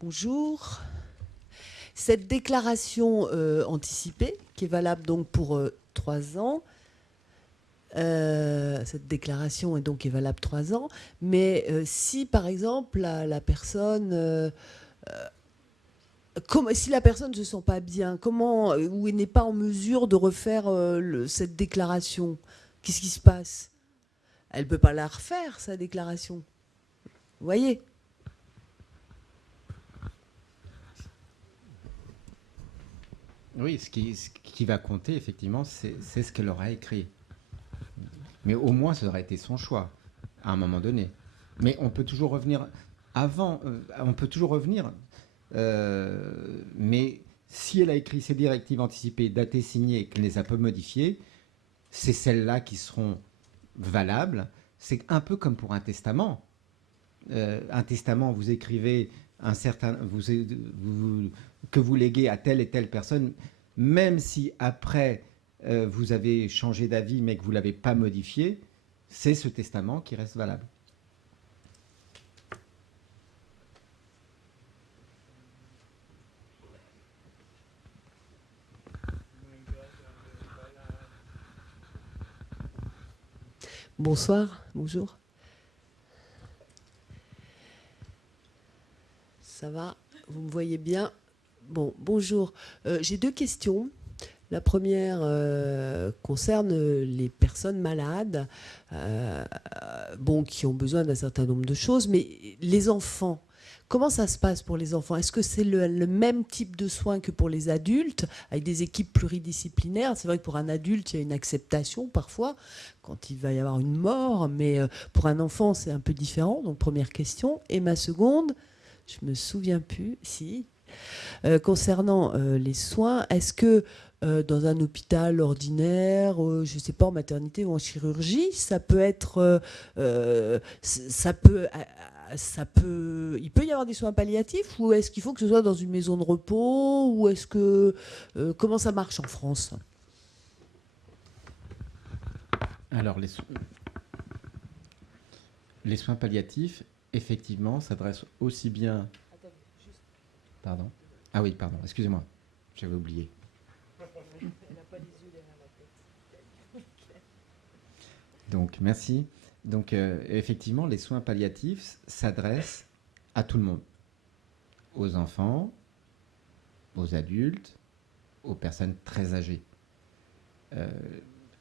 Bonjour. Cette déclaration anticipée, qui est valable donc pour 3 ans, cette déclaration est valable 3 ans, mais si par exemple la personne, si la personne ne se sent pas bien, comment, ou n'est pas en mesure de refaire cette déclaration, qu'est-ce qui se passe? Elle ne peut pas la refaire, sa déclaration. Vous voyez? Oui, ce qui va compter, effectivement, c'est ce qu'elle aura écrit. Mais au moins, ça aurait été son choix, à un moment donné. Mais on peut toujours revenir avant, on peut toujours revenir. Mais si elle a écrit ses directives anticipées, datées, signées, et qu'elle les a peu modifiées, c'est celles-là qui seront valables. C'est un peu comme pour un testament. Un testament, vous écrivez un certain, que vous léguez à telle et telle personne, même si après vous avez changé d'avis mais que vous ne l'avez pas modifié, c'est ce testament qui reste valable. Bonsoir, bonjour. Ça va? Vous me voyez bien? Bon, bonjour. J'ai 2 questions. La première concerne les personnes malades, bon, qui ont besoin d'un certain nombre de choses, mais les enfants, comment ça se passe pour les enfants? Est-ce que c'est le même type de soins que pour les adultes, avec des équipes pluridisciplinaires? C'est vrai que pour un adulte, il y a une acceptation parfois, quand il va y avoir une mort, mais pour un enfant, c'est un peu différent. Donc, première question. Et ma seconde, je me souviens plus, si, concernant les soins, est-ce que dans un hôpital ordinaire, je ne sais pas, en maternité ou en chirurgie, ça peut être, il peut y avoir des soins palliatifs, ou est-ce qu'il faut que ce soit dans une maison de repos, ou est-ce que, comment ça marche en France? Alors, les soins palliatifs, effectivement, s'adressent aussi bien... Pardon. Ah oui, pardon, excusez-moi, j'avais oublié. Donc, merci. Donc, effectivement, les soins palliatifs s'adressent à tout le monde. Aux enfants, aux adultes, aux personnes très âgées.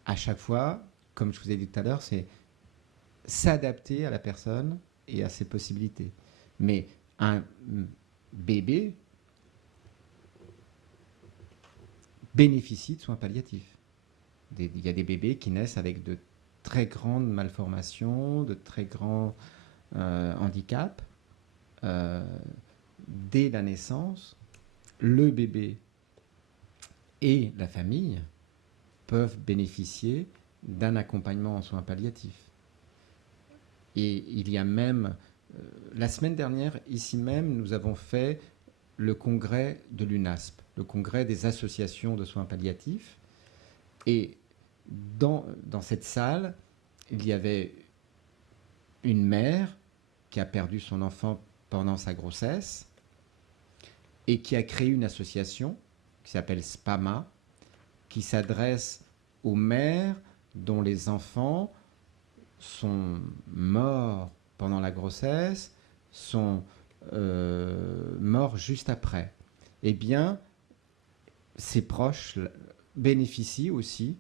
À chaque fois, comme je vous ai dit tout à l'heure, c'est s'adapter à la personne et à ses possibilités. Mais un bébé bénéficie de soins palliatifs. Il y a des bébés qui naissent avec de très grandes malformations, de très grands handicaps. Dès la naissance, le bébé et la famille peuvent bénéficier d'un accompagnement en soins palliatifs. Et il y a même, la semaine dernière, ici même, nous avons fait le congrès de l'UNASP, le congrès des associations de soins palliatifs. Et dans cette salle, il y avait une mère qui a perdu son enfant pendant sa grossesse et qui a créé une association qui s'appelle SPAMA, qui s'adresse aux mères dont les enfants sont morts pendant la grossesse, sont morts juste après, eh bien, ces proches bénéficient aussi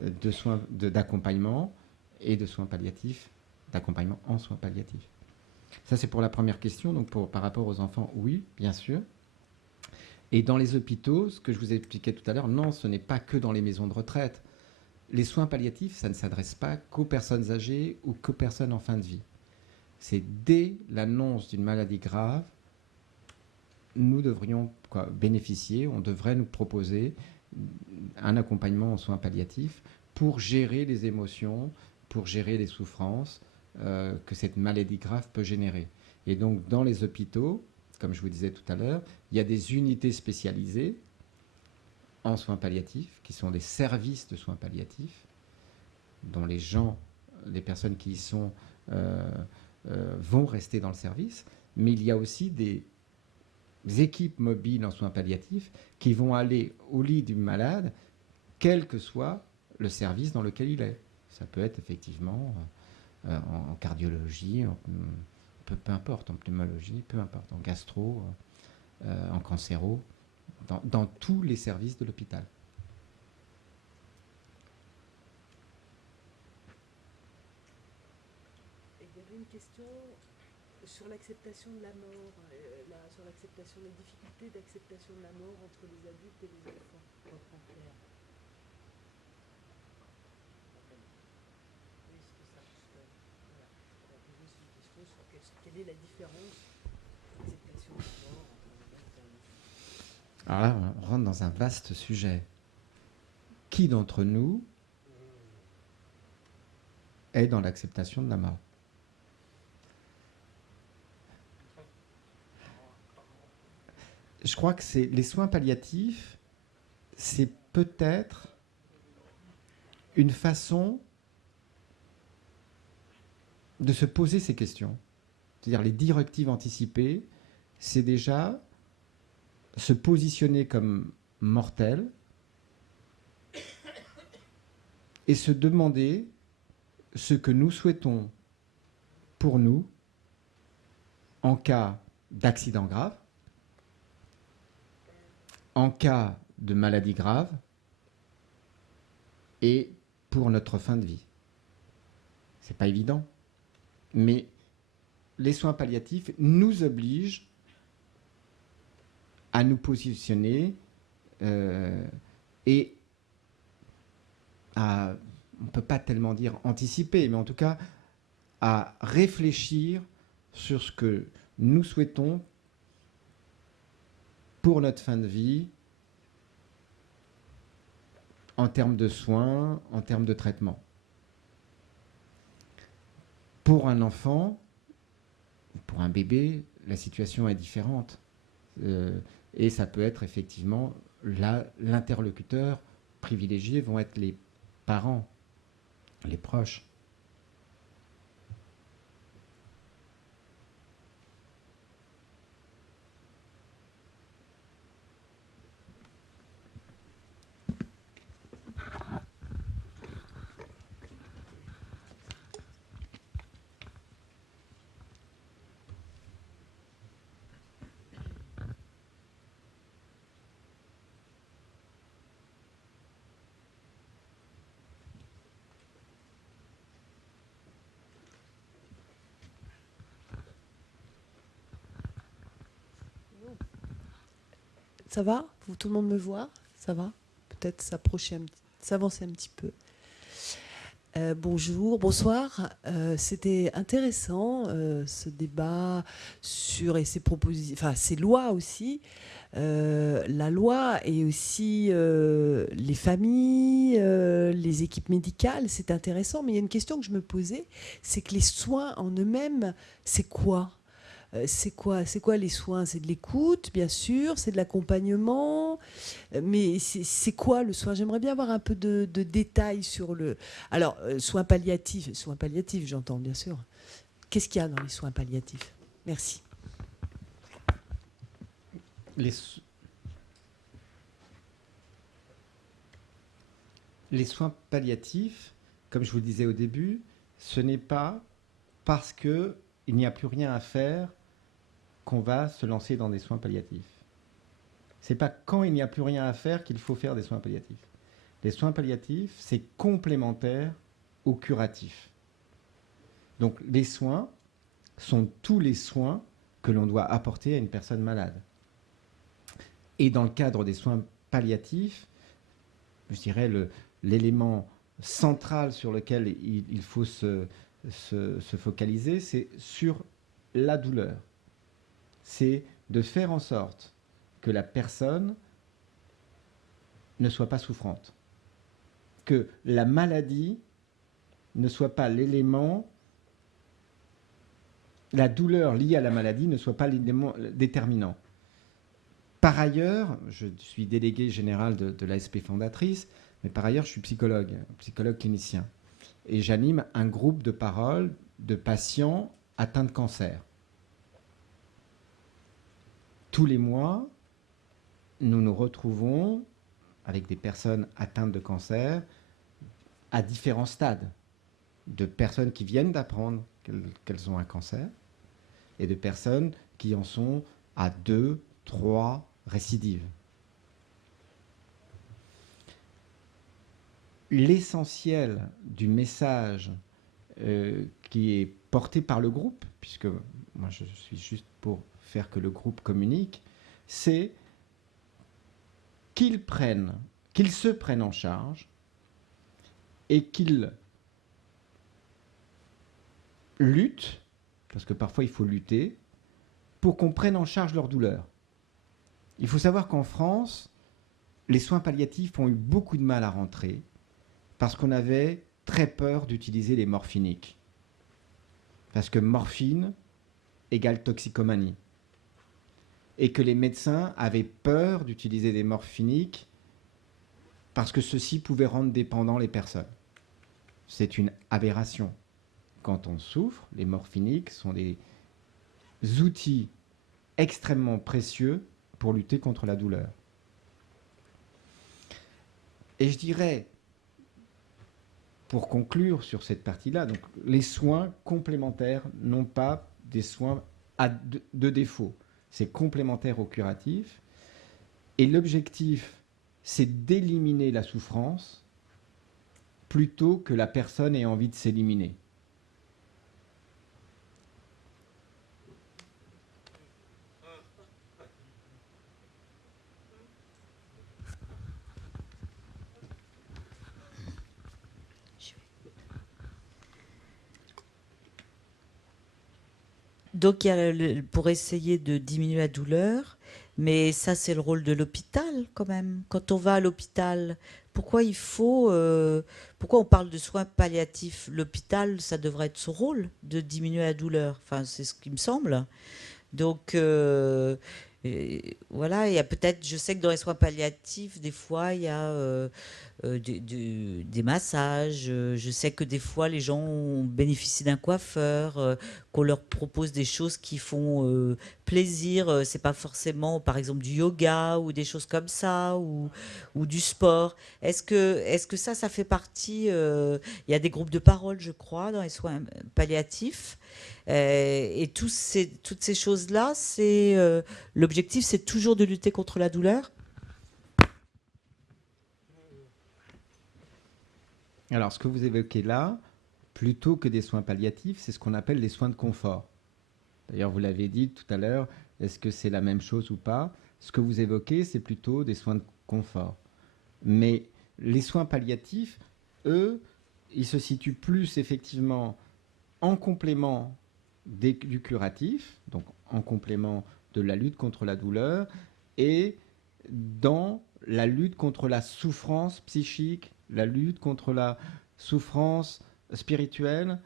de soins d'accompagnement et de soins palliatifs, d'accompagnement en soins palliatifs. Ça, c'est pour la première question. Donc, par rapport aux enfants, oui, bien sûr. Et dans les hôpitaux, ce que je vous ai expliqué tout à l'heure, non, ce n'est pas que dans les maisons de retraite. Les soins palliatifs, ça ne s'adresse pas qu'aux personnes âgées ou qu'aux personnes en fin de vie. C'est dès l'annonce d'une maladie grave, nous devrions bénéficier, on devrait nous proposer un accompagnement en soins palliatifs pour gérer les émotions, pour gérer les souffrances que cette maladie grave peut générer. Et donc, dans les hôpitaux, comme je vous disais tout à l'heure, il y a des unités spécialisées en soins palliatifs, qui sont des services de soins palliatifs, dont les personnes qui y sont vont rester dans le service, mais il y a aussi des équipes mobiles en soins palliatifs qui vont aller au lit du malade, quel que soit le service dans lequel il est. Ça peut être effectivement en cardiologie, peu importe, en pneumologie, peu importe, en gastro, en cancéro, dans tous les services de l'hôpital. Il y avait une question sur l'acceptation de la mort, sur l'acceptation des difficultés d'acceptation de la mort entre les adultes et les enfants. Reprends Claire. Oui, c'était ça. Voilà. On va poser une question sur quelle est la différence d'acceptation de la mort entre les adultes et les enfants. Alors là, on rentre dans un vaste sujet. Qui d'entre nous est dans l'acceptation de la mort? Je crois que les soins palliatifs, c'est peut-être une façon de se poser ces questions. C'est-à-dire les directives anticipées, c'est déjà se positionner comme mortel et se demander ce que nous souhaitons pour nous en cas d'accident grave, en cas de maladie grave et pour notre fin de vie. C'est pas évident, mais les soins palliatifs nous obligent à nous positionner et à, on ne peut pas tellement dire anticiper, mais en tout cas à réfléchir sur ce que nous souhaitons pour notre fin de vie, en termes de soins, en termes de traitement. Pour un enfant, pour un bébé, la situation est différente. Et ça peut être effectivement, l'interlocuteur privilégié vont être les parents, les proches. Ça va? Tout le monde me voit? Ça va? Peut-être s'avancer un petit peu. Bonjour, bonsoir. C'était intéressant ce débat sur et ces propositions, enfin ces lois aussi. La loi et aussi les familles, les équipes médicales, c'est intéressant. Mais il y a une question que je me posais, c'est que les soins en eux-mêmes, c'est quoi? C'est quoi les soins? C'est de l'écoute, bien sûr, c'est de l'accompagnement, mais c'est quoi le soin? J'aimerais bien avoir un peu de détails sur le... Alors, soins palliatifs, j'entends, bien sûr. Qu'est-ce qu'il y a dans les soins palliatifs? Merci. Les soins palliatifs, comme je vous le disais au début, ce n'est pas parce qu'il n'y a plus rien à faire qu'on va se lancer dans des soins palliatifs. C'est pas quand il n'y a plus rien à faire qu'il faut faire des soins palliatifs. Les soins palliatifs, c'est complémentaire au curatif. Donc les soins sont tous les soins que l'on doit apporter à une personne malade. Et dans le cadre des soins palliatifs, je dirais l'élément central sur lequel il faut se focaliser, c'est sur la douleur. C'est de faire en sorte que la personne ne soit pas souffrante, que la maladie ne soit pas l'élément, la douleur liée à la maladie ne soit pas l'élément déterminant. Par ailleurs, je suis délégué général de l'ASP fondatrice, mais par ailleurs, je suis psychologue clinicien. Et j'anime un groupe de parole de patients atteints de cancer. Tous les mois, nous nous retrouvons avec des personnes atteintes de cancer à différents stades, de personnes qui viennent d'apprendre qu'elles ont un cancer et de personnes qui en sont à 2, 3 récidives. L'essentiel du message qui est porté par le groupe, puisque moi je suis juste pour faire que le groupe communique, c'est qu'ils se prennent en charge et qu'ils luttent, parce que parfois il faut lutter, pour qu'on prenne en charge leur douleur. Il faut savoir qu'en France, les soins palliatifs ont eu beaucoup de mal à rentrer parce qu'on avait très peur d'utiliser les morphiniques. Parce que morphine égale toxicomanie. Et que les médecins avaient peur d'utiliser des morphiniques parce que ceci pouvait rendre dépendants les personnes. C'est une aberration. Quand on souffre, les morphiniques sont des outils extrêmement précieux pour lutter contre la douleur. Et je dirais, pour conclure sur cette partie-là, donc les soins complémentaires, non pas des soins de défaut. C'est complémentaire au curatif. Et l'objectif, c'est d'éliminer la souffrance plutôt que la personne ait envie de s'éliminer. Donc, il y a pour essayer de diminuer la douleur, mais ça, c'est le rôle de l'hôpital quand même. Quand on va à l'hôpital, pourquoi pourquoi on parle de soins palliatifs? L'hôpital, ça devrait être son rôle de diminuer la douleur. Enfin, c'est ce qui me semble. Donc, voilà, il y a peut-être, je sais que dans les soins palliatifs, des fois, il y a des massages. Je sais que des fois, les gens bénéficient d'un coiffeur, qu'on leur propose des choses qui font plaisir. C'est pas forcément, par exemple, du yoga ou des choses comme ça, ou du sport. Est-ce que ça fait partie il y a des groupes de parole, je crois, dans les soins palliatifs. Et toutes ces choses-là, l'objectif, c'est toujours de lutter contre la douleur. Alors, ce que vous évoquez là, plutôt que des soins palliatifs, c'est ce qu'on appelle les soins de confort. D'ailleurs, vous l'avez dit tout à l'heure, est-ce que c'est la même chose ou pas? Ce que vous évoquez, c'est plutôt des soins de confort. Mais les soins palliatifs, eux, ils se situent plus effectivement en complément du curatif, donc en complément de la lutte contre la douleur, et dans la lutte contre la souffrance psychique, la lutte contre la souffrance spirituelle,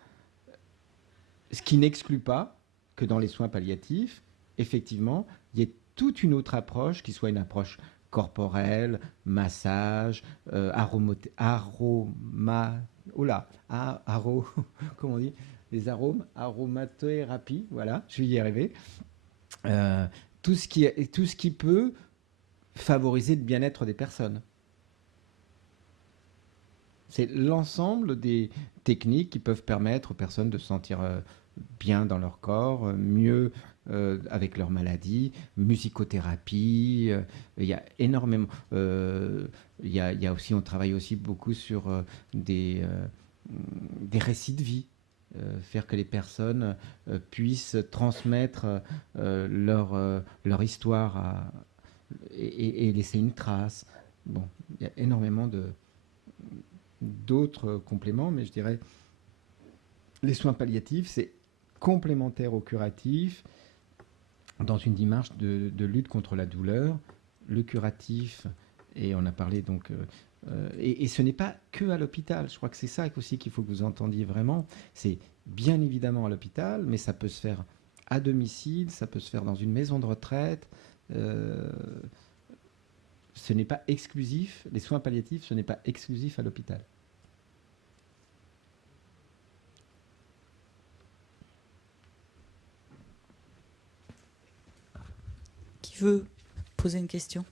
ce qui n'exclut pas que dans les soins palliatifs, effectivement, il y ait toute une autre approche qui soit une approche corporelle, massage, comment on dit, les arômes, aromathérapie, voilà, je vais y arriver. Tout ce qui peut favoriser le bien-être des personnes. C'est l'ensemble des techniques qui peuvent permettre aux personnes de se sentir bien dans leur corps, mieux avec leur maladie, musicothérapie. Il y a énormément. Il y a aussi, on travaille aussi beaucoup sur des récits de vie. Faire que les personnes puissent transmettre leur histoire et laisser une trace. Bon, il y a énormément d'autres compléments, mais je dirais les soins palliatifs, c'est complémentaire au curatif dans une démarche de lutte contre la douleur. Le curatif, et on a parlé donc... et ce n'est pas que à l'hôpital. Je crois que c'est ça aussi qu'il faut que vous entendiez vraiment. C'est bien évidemment à l'hôpital, mais ça peut se faire à domicile, ça peut se faire dans une maison de retraite. Ce n'est pas exclusif, les soins palliatifs, ce n'est pas exclusif à l'hôpital. Qui veut poser une question?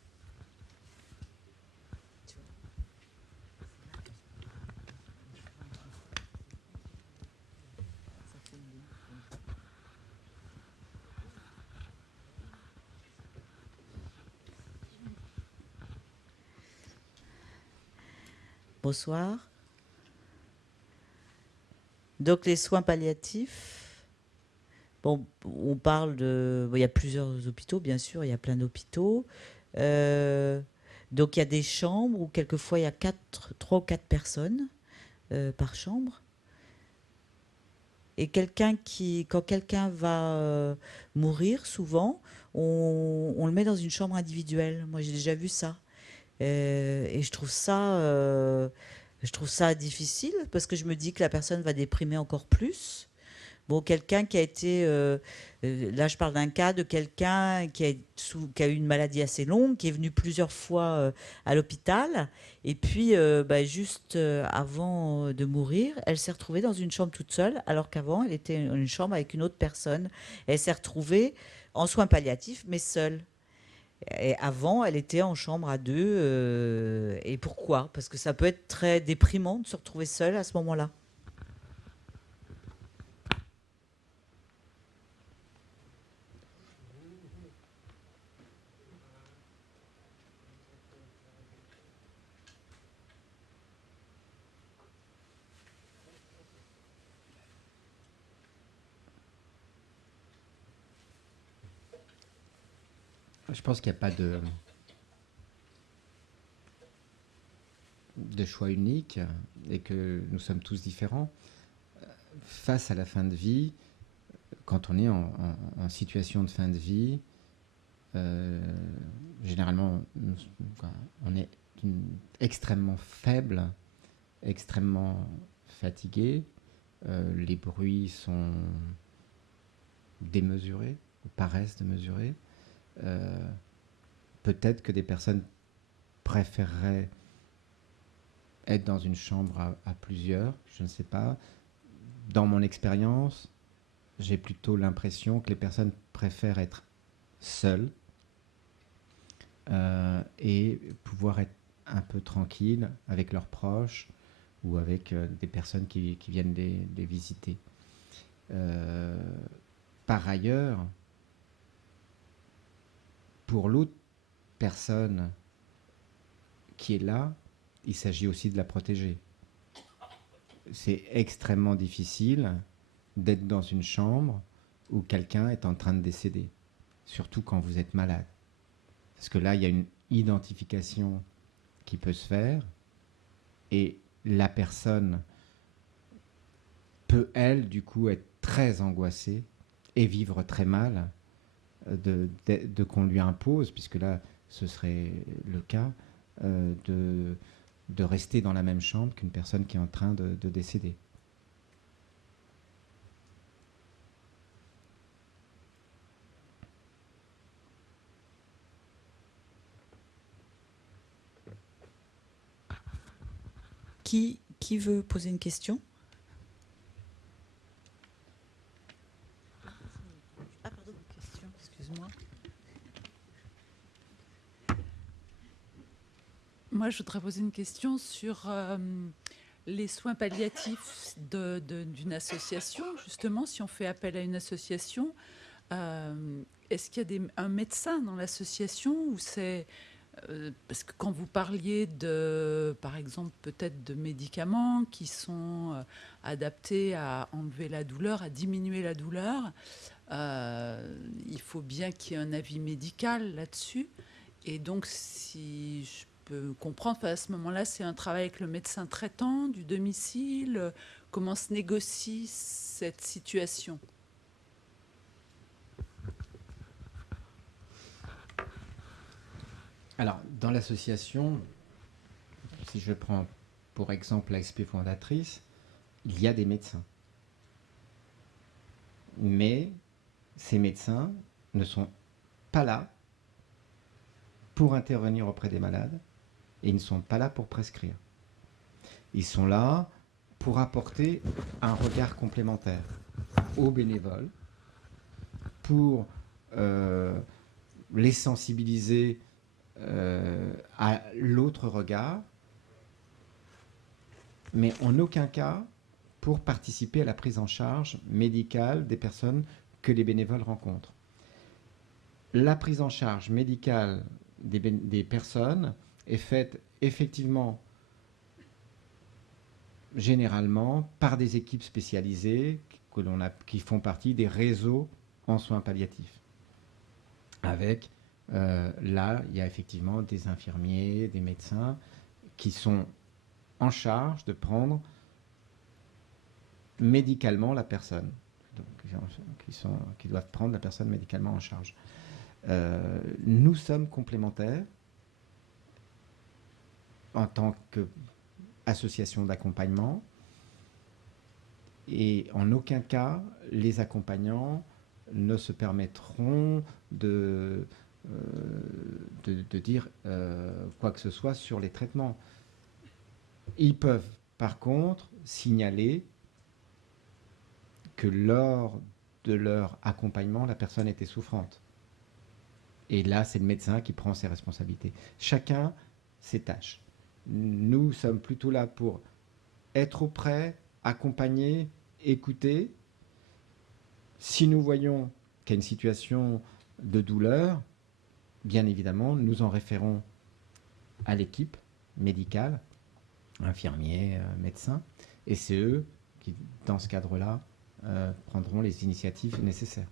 Bonsoir. Donc les soins palliatifs, bon, on parle de... bon, il y a plusieurs hôpitaux, bien sûr, il y a plein d'hôpitaux. Donc il y a des chambres où quelquefois il y a 3 ou 4 personnes par chambre. Et quand quelqu'un va mourir, souvent, on le met dans une chambre individuelle. Moi, j'ai déjà vu ça. Et je trouve ça difficile parce que je me dis que la personne va déprimer encore plus. Bon, quelqu'un qui a été... là, je parle d'un cas de quelqu'un qui a eu une maladie assez longue, qui est venu plusieurs fois à l'hôpital. Et puis, juste avant de mourir, elle s'est retrouvée dans une chambre toute seule, alors qu'avant, elle était dans une chambre avec une autre personne. Elle s'est retrouvée en soins palliatifs, mais seule. Et avant, elle était en chambre à 2. Et pourquoi? Parce que ça peut être très déprimant de se retrouver seule à ce moment-là. Je pense qu'il n'y a pas de choix unique et que nous sommes tous différents. Face à la fin de vie, quand on est en situation de fin de vie, généralement, on est extrêmement faible, extrêmement fatigué. Les bruits sont démesurés, paraissent démesurés. Peut-être que des personnes préféreraient être dans une chambre à plusieurs, je ne sais pas. Dans mon expérience, j'ai plutôt l'impression que les personnes préfèrent être seules et pouvoir être un peu tranquilles avec leurs proches ou avec des personnes qui viennent les visiter. Par ailleurs, pour l'autre personne qui est là, il s'agit aussi de la protéger. C'est extrêmement difficile d'être dans une chambre où quelqu'un est en train de décéder, surtout quand vous êtes malade. Parce que là, il y a une identification qui peut se faire et la personne peut, elle, du coup, être très angoissée et vivre très mal de qu'on lui impose, puisque là, ce serait le cas, de rester dans la même chambre qu'une personne qui est en train de décéder. Qui veut poser une question? Ah, pardon, question, excuse-moi. Moi, je voudrais poser une question sur les soins palliatifs d'une association, justement, si on fait appel à une association, est-ce qu'il y a un médecin dans l'association ou c'est parce que quand vous parliez par exemple, peut-être de médicaments qui sont adaptés à enlever la douleur, à diminuer la douleur, il faut bien qu'il y ait un avis médical là-dessus. Et donc, si je peux comprendre, à ce moment-là, c'est un travail avec le médecin traitant du domicile. Comment se négocie cette situation ? Alors, dans l'association, si je prends pour exemple l'ASP fondatrice, il y a des médecins. Mais ces médecins ne sont pas là pour intervenir auprès des malades et ils ne sont pas là pour prescrire. Ils sont là pour apporter un regard complémentaire aux bénévoles, pour les sensibiliser à l'autre regard, mais en aucun cas pour participer à la prise en charge médicale des personnes que les bénévoles rencontrent. La prise en charge médicale des personnes est faite effectivement généralement par des équipes spécialisées qui font partie des réseaux en soins palliatifs. Avec, là, il y a effectivement des infirmiers, des médecins qui sont en charge de prendre médicalement la personne, qui doivent prendre la personne médicalement en charge. Nous sommes complémentaires en tant qu'association d'accompagnement et en aucun cas les accompagnants ne se permettront de dire quoi que ce soit sur les traitements. Ils peuvent par contre signaler que lors de leur accompagnement, la personne était souffrante. Et là, c'est le médecin qui prend ses responsabilités. Chacun ses tâches. Nous sommes plutôt là pour être auprès, accompagner, écouter. Si nous voyons qu'il y a une situation de douleur, bien évidemment, nous en référons à l'équipe médicale, infirmiers, médecins, et c'est eux qui, dans ce cadre-là, prendront les initiatives nécessaires.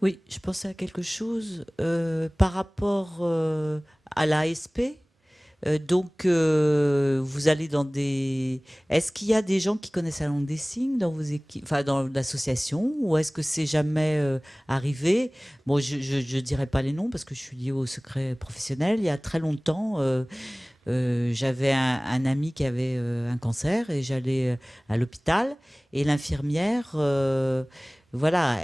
Oui, je pensais à quelque chose par rapport à l'ASP. Donc, vous allez dans des... Est-ce qu'il y a des gens qui connaissent la langue des signes dans vos équipes, enfin dans l'association, ou est-ce que c'est jamais arrivé? Bon, je dirais pas les noms parce que je suis liée au secret professionnel. Il y a très longtemps, j'avais un ami qui avait un cancer et j'allais à l'hôpital et l'infirmière... voilà,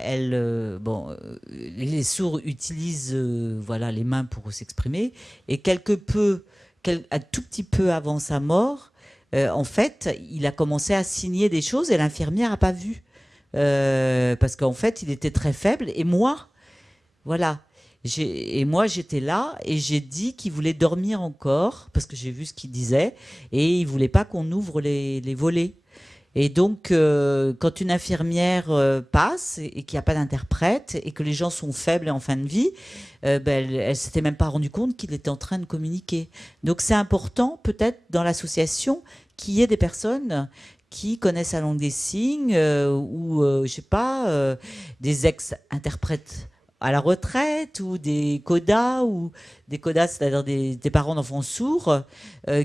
bon, les sourds utilisent voilà, les mains pour s'exprimer et un tout petit peu avant sa mort, en fait, il a commencé à signer des choses et l'infirmière n'a pas vu. Parce qu'en fait, il était très faible. Et moi, voilà. Moi, j'étais là et j'ai dit qu'il voulait dormir encore parce que j'ai vu ce qu'il disait et il ne voulait pas qu'on ouvre les volets. Et donc, quand une infirmière passe et qu'il n'y a pas d'interprète et que les gens sont faibles et en fin de vie, elle ne s'était même pas rendue compte qu'il était en train de communiquer. Donc, c'est important, peut-être, dans l'association, qu'il y ait des personnes qui connaissent la langue des signes ou, je ne sais pas, des ex-interprètes à la retraite ou des CODA, c'est-à-dire des parents d'enfants sourds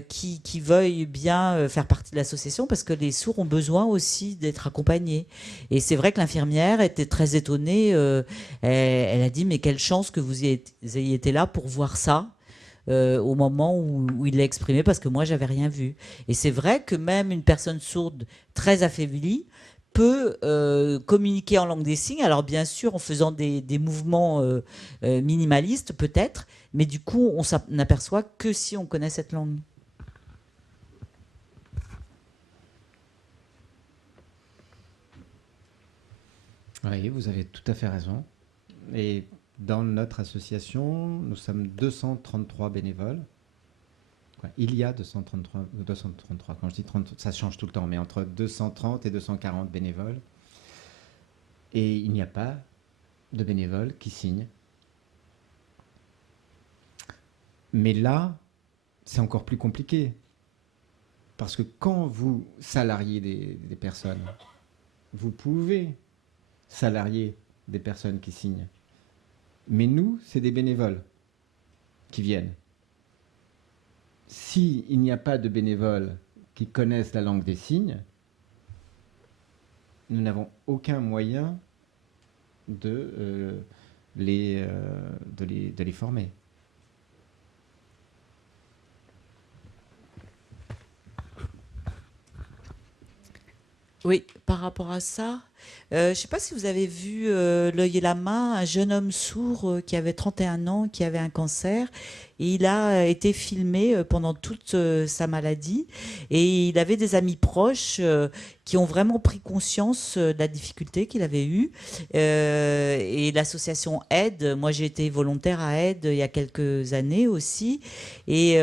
qui veuillent bien faire partie de l'association parce que les sourds ont besoin aussi d'être accompagnés. Et c'est vrai que l'infirmière était très étonnée. Elle a dit, mais quelle chance que vous ayez été là pour voir ça. Au moment où il l'a exprimé, parce que moi, j'avais rien vu. Et c'est vrai que même une personne sourde très affaiblie peut communiquer en langue des signes, alors bien sûr en faisant des mouvements minimalistes peut-être, mais du coup on n'aperçoit que si on connaît cette langue. Oui, vous avez tout à fait raison. Et dans notre association, nous sommes 233 bénévoles. Il y a 233, quand je dis 30, ça change tout le temps, mais entre 230 et 240 bénévoles. Et il n'y a pas de bénévoles qui signent. Mais là, c'est encore plus compliqué. Parce que quand vous salariez des personnes, vous pouvez salarier des personnes qui signent. Mais nous, c'est des bénévoles qui viennent. S'il n'y a pas de bénévoles qui connaissent la langue des signes, nous n'avons aucun moyen de les former. Oui, par rapport à ça, je ne sais pas si vous avez vu L'œil et la main, un jeune homme sourd qui avait 31 ans, qui avait un cancer. Et il a été filmé pendant toute sa maladie. Et il avait des amis proches qui ont vraiment pris conscience de la difficulté qu'il avait eue. Et l'association Aide, moi j'ai été volontaire à Aide il y a quelques années aussi. Et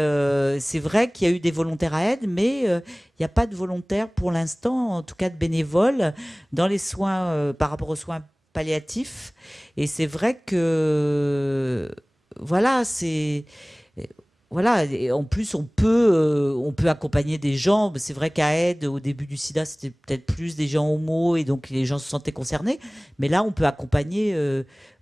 c'est vrai qu'il y a eu des volontaires à Aide, mais il n'y a pas de volontaires pour l'instant, en tout cas de bénévoles, dans les soins, par rapport aux soins palliatifs. Et c'est vrai que, voilà, c'est... Voilà, et en plus on peut accompagner des gens. C'est vrai qu'à Aide, au début du sida, c'était peut-être plus des gens homo et donc les gens se sentaient concernés. Mais là, on peut accompagner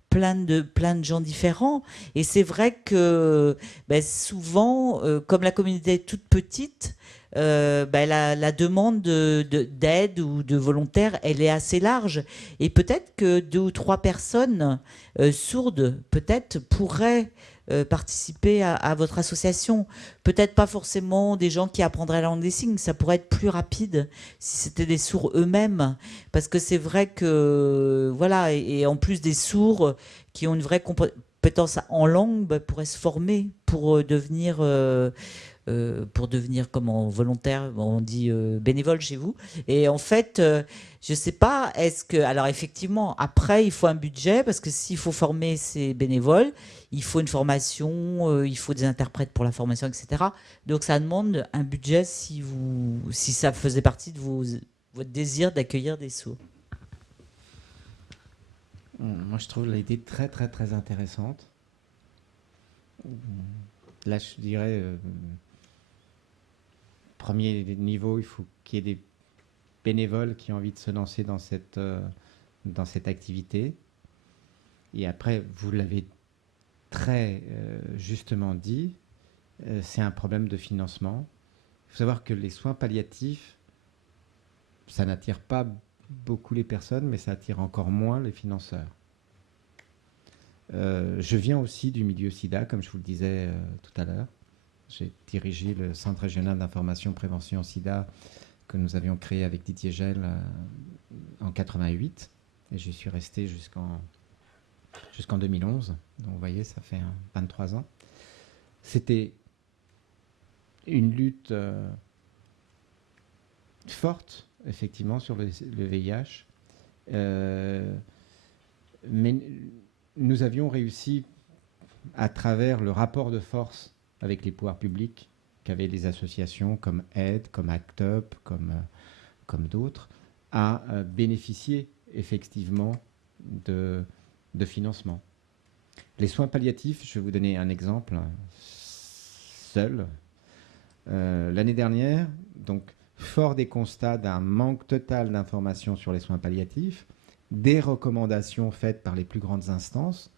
plein de gens différents. Et c'est vrai que ben, souvent, comme la communauté est toute petite, ben, la demande d'aide ou de volontaires, elle est assez large. Et peut-être que 2 ou 3 personnes sourdes, peut-être, pourraient participer à votre association. Peut-être pas forcément des gens qui apprendraient la langue des signes, ça pourrait être plus rapide si c'était des sourds eux-mêmes. Parce que c'est vrai que, voilà, et en plus des sourds qui ont une vraie compétence en langue, bah, pourraient se former pour devenir comment, volontaire, on dit bénévole chez vous. Et en fait, je ne sais pas, est-ce que... Alors effectivement, après, il faut un budget, parce que s'il faut former ces bénévoles, il faut une formation, il faut des interprètes pour la formation, etc. Donc ça demande un budget si ça faisait partie de votre désir d'accueillir des sourds. Moi, je trouve l'idée très, très, très intéressante. Là, je dirais, premier niveau, il faut qu'il y ait des bénévoles qui ont envie de se lancer dans cette activité. Et après, vous l'avez très justement dit, c'est un problème de financement. Il faut savoir que les soins palliatifs, ça n'attire pas beaucoup les personnes, mais ça attire encore moins les financeurs. Je viens aussi du milieu SIDA, comme je vous le disais tout à l'heure. J'ai dirigé le Centre régional d'information prévention SIDA que nous avions créé avec Didier Gell en 88. Et j'y suis resté jusqu'en 2011. Donc vous voyez, ça fait 23 ans. C'était une lutte forte, effectivement, sur le VIH. Mais nous avions réussi, à travers le rapport de force avec les pouvoirs publics qu'avaient les associations comme Aide, comme ACT UP, comme d'autres, à bénéficier effectivement de financement. Les soins palliatifs, je vais vous donner un exemple seul. L'année dernière, donc fort des constats d'un manque total d'informations sur les soins palliatifs, des recommandations faites par les plus grandes instances,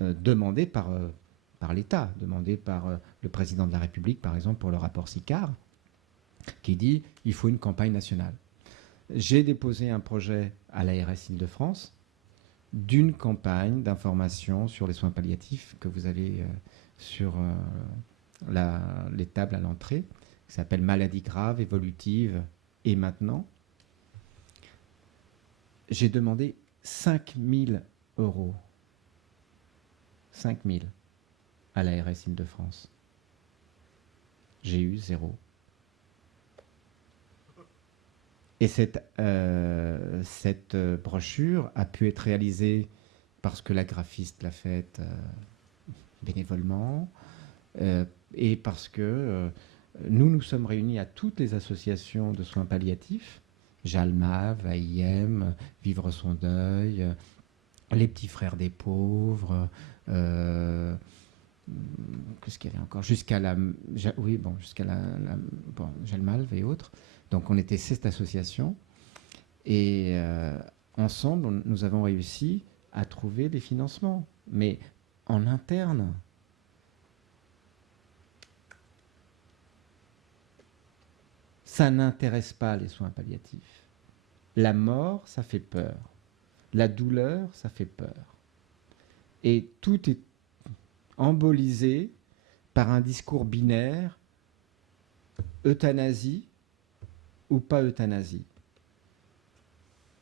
demandées par l'État, demandées par le président de la République, par exemple, pour le rapport SICAR, qui dit qu'il faut une campagne nationale. J'ai déposé un projet à l'ARS Île-de-France d'une campagne d'information sur les soins palliatifs que vous avez sur les tables à l'entrée, qui s'appelle Maladies graves, évolutives et maintenant. J'ai demandé 5 000 €. 5 000 à l'ARS Île-de-France. J'ai eu 0. Et cette brochure a pu être réalisée parce que la graphiste l'a faite bénévolement, et parce que nous sommes réunis à toutes les associations de soins palliatifs, Jalmav, AIM, Vivre son deuil, les petits frères des pauvres, qu'est-ce qu'il y avait encore, jusqu'à la Jalmav et autres. Donc on était 7 associations, et ensemble nous avons réussi à trouver des financements, mais en interne. Ça n'intéresse pas les soins palliatifs. La mort, ça fait peur. La douleur, ça fait peur. Et tout est embolisé par un discours binaire, euthanasie ou pas euthanasie.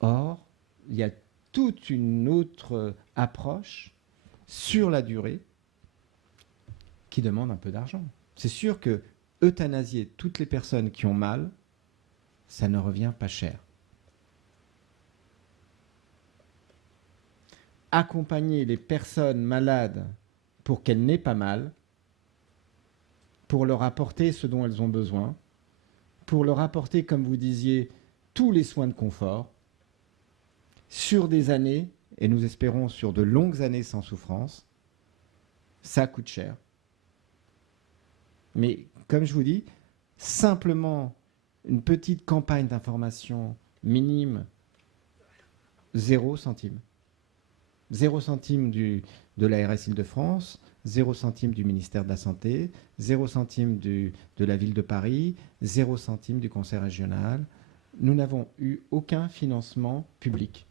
Or, il y a toute une autre approche sur la durée qui demande un peu d'argent. C'est sûr que euthanasier toutes les personnes qui ont mal, ça ne revient pas cher. Accompagner les personnes malades pour qu'elles n'aient pas mal, pour leur apporter ce dont elles ont besoin, pour leur apporter, comme vous disiez, tous les soins de confort, sur des années, et nous espérons sur de longues années sans souffrance, ça coûte cher. Mais comme je vous dis, simplement une petite campagne d'information minime, 0 centime. 0 centime de l'ARS Île-de-France, 0 centime du ministère de la Santé, 0 centime de la ville de Paris, 0 centime du conseil régional. Nous n'avons eu aucun financement public.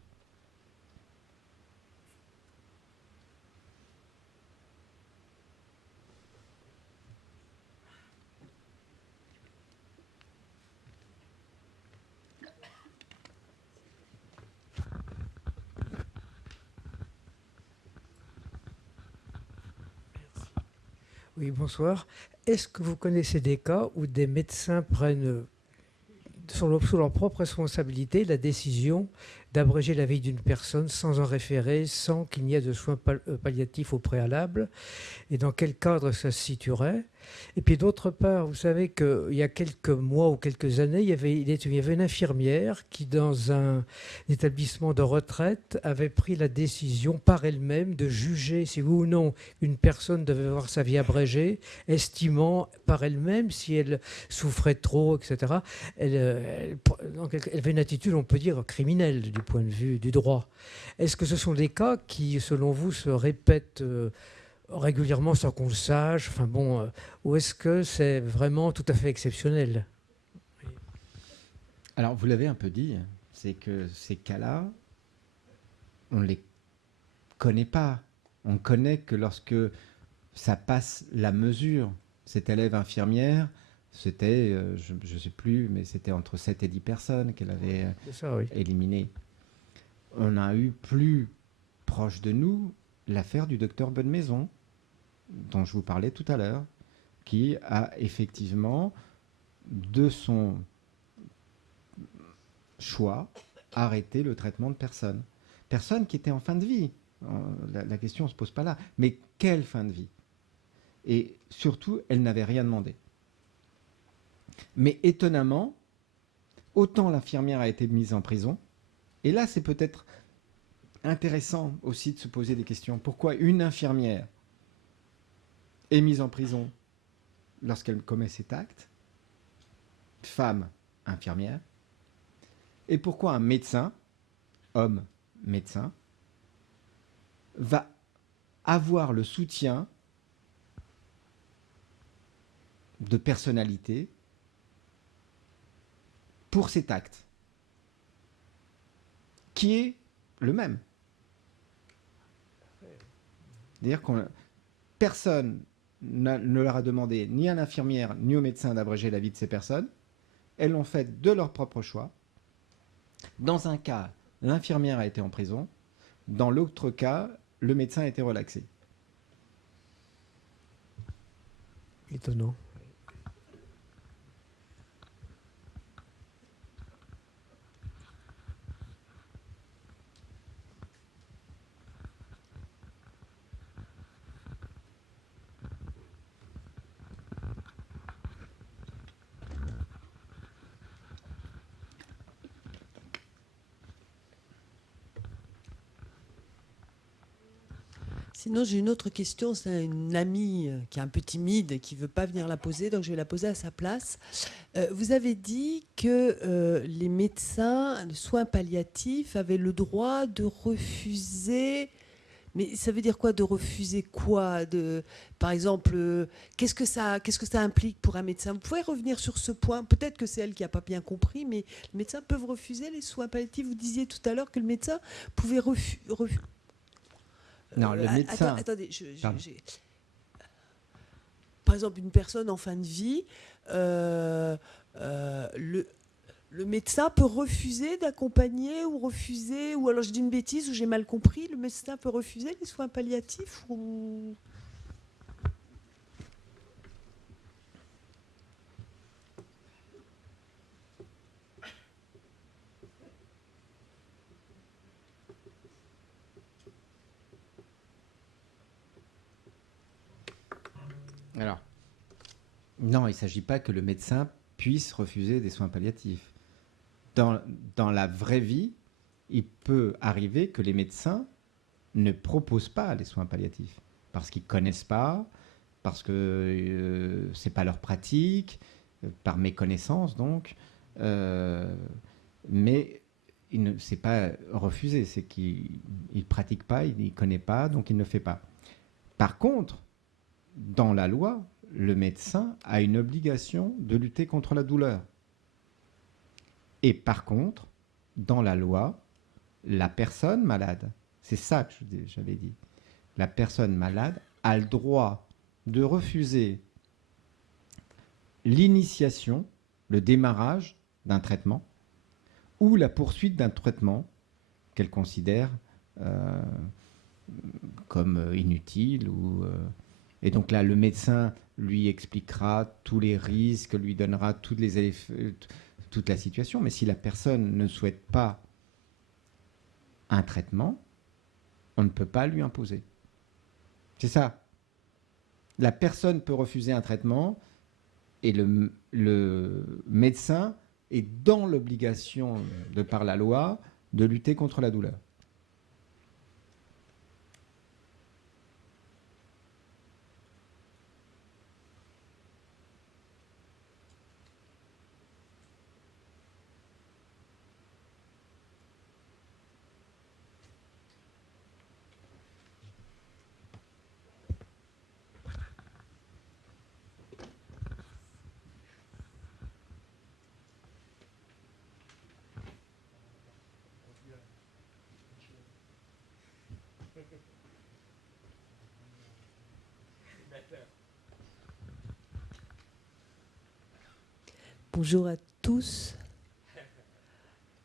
Oui, bonsoir. Est-ce que vous connaissez des cas où des médecins prennent sous leur propre responsabilité la décision d'abréger la vie d'une personne sans en référer, sans qu'il n'y ait de soins palliatifs au préalable? Et dans quel cadre ça se situerait? Et puis d'autre part, vous savez qu'il y a quelques mois ou quelques années, il y avait une infirmière qui, dans un établissement de retraite, avait pris la décision par elle-même de juger si oui ou non une personne devait avoir sa vie abrégée, estimant par elle-même si elle souffrait trop, etc. Elle avait une attitude, on peut dire, criminelle du point de vue du droit. Est-ce que ce sont des cas qui, selon vous, se répètent régulièrement sans qu'on le sache, enfin bon, ou est-ce que c'est vraiment tout à fait exceptionnel? Alors, vous l'avez un peu dit, c'est que ces cas-là, on ne les connaît pas. On connaît que lorsque ça passe la mesure. Cette élève infirmière, c'était, je ne sais plus, mais c'était entre 7 et 10 personnes qu'elle avait éliminées. On a eu plus proche de nous l'affaire du docteur Bonnemaison, dont je vous parlais tout à l'heure, qui a effectivement, de son choix, arrêté le traitement de personnes. Personnes qui étaient en fin de vie. La question ne se pose pas là. Mais quelle fin de vie? Et surtout, elle n'avait rien demandé. Mais étonnamment, autant l'infirmière a été mise en prison, et là c'est peut-être intéressant aussi de se poser des questions. Pourquoi une infirmière est mise en prison lorsqu'elle commet cet acte, femme infirmière, et pourquoi un médecin, homme médecin, va avoir le soutien de personnalité pour cet acte, qui est le même. C'est-à-dire que personne ne leur a demandé, ni à l'infirmière, ni au médecin, d'abréger la vie de ces personnes. Elles l'ont fait de leur propre choix. Dans un cas, l'infirmière a été en prison. Dans l'autre cas, le médecin a été relaxé. Étonnant. Sinon, j'ai une autre question. C'est une amie qui est un peu timide et qui ne veut pas venir la poser, donc je vais la poser à sa place. Vous avez dit que les médecins de soins palliatifs avaient le droit de refuser. Mais ça veut dire quoi, de refuser quoi, par exemple, qu'est-ce que ça implique pour un médecin? Vous pouvez revenir sur ce point? Peut-être que c'est elle qui n'a pas bien compris, mais les médecins peuvent refuser les soins palliatifs. Vous disiez tout à l'heure que le médecin pouvait refuser. Non, le médecin... Attendez, par exemple, une personne en fin de vie, le médecin peut refuser d'accompagner ou refuser, ou alors je dis une bêtise ou j'ai mal compris, le médecin peut refuser les soins palliatifs ou... Alors, non, il ne s'agit pas que le médecin puisse refuser des soins palliatifs. Dans la vraie vie, il peut arriver que les médecins ne proposent pas les soins palliatifs parce qu'ils ne connaissent pas, parce que ce n'est pas leur pratique, par méconnaissance donc. Mais ce n'est pas refusé, c'est qu'il ne pratique pas, il ne connaît pas, donc il ne fait pas. Par contre, dans la loi, le médecin a une obligation de lutter contre la douleur. Et par contre, dans la loi, la personne malade, c'est ça que j'avais dit, la personne malade a le droit de refuser l'initiation, le démarrage d'un traitement ou la poursuite d'un traitement qu'elle considère comme inutile et donc là, le médecin lui expliquera tous les risques, lui donnera toute la situation. Mais si la personne ne souhaite pas un traitement, on ne peut pas lui imposer. C'est ça. La personne peut refuser un traitement et le médecin est dans l'obligation, de par la loi, de lutter contre la douleur. Bonjour à tous.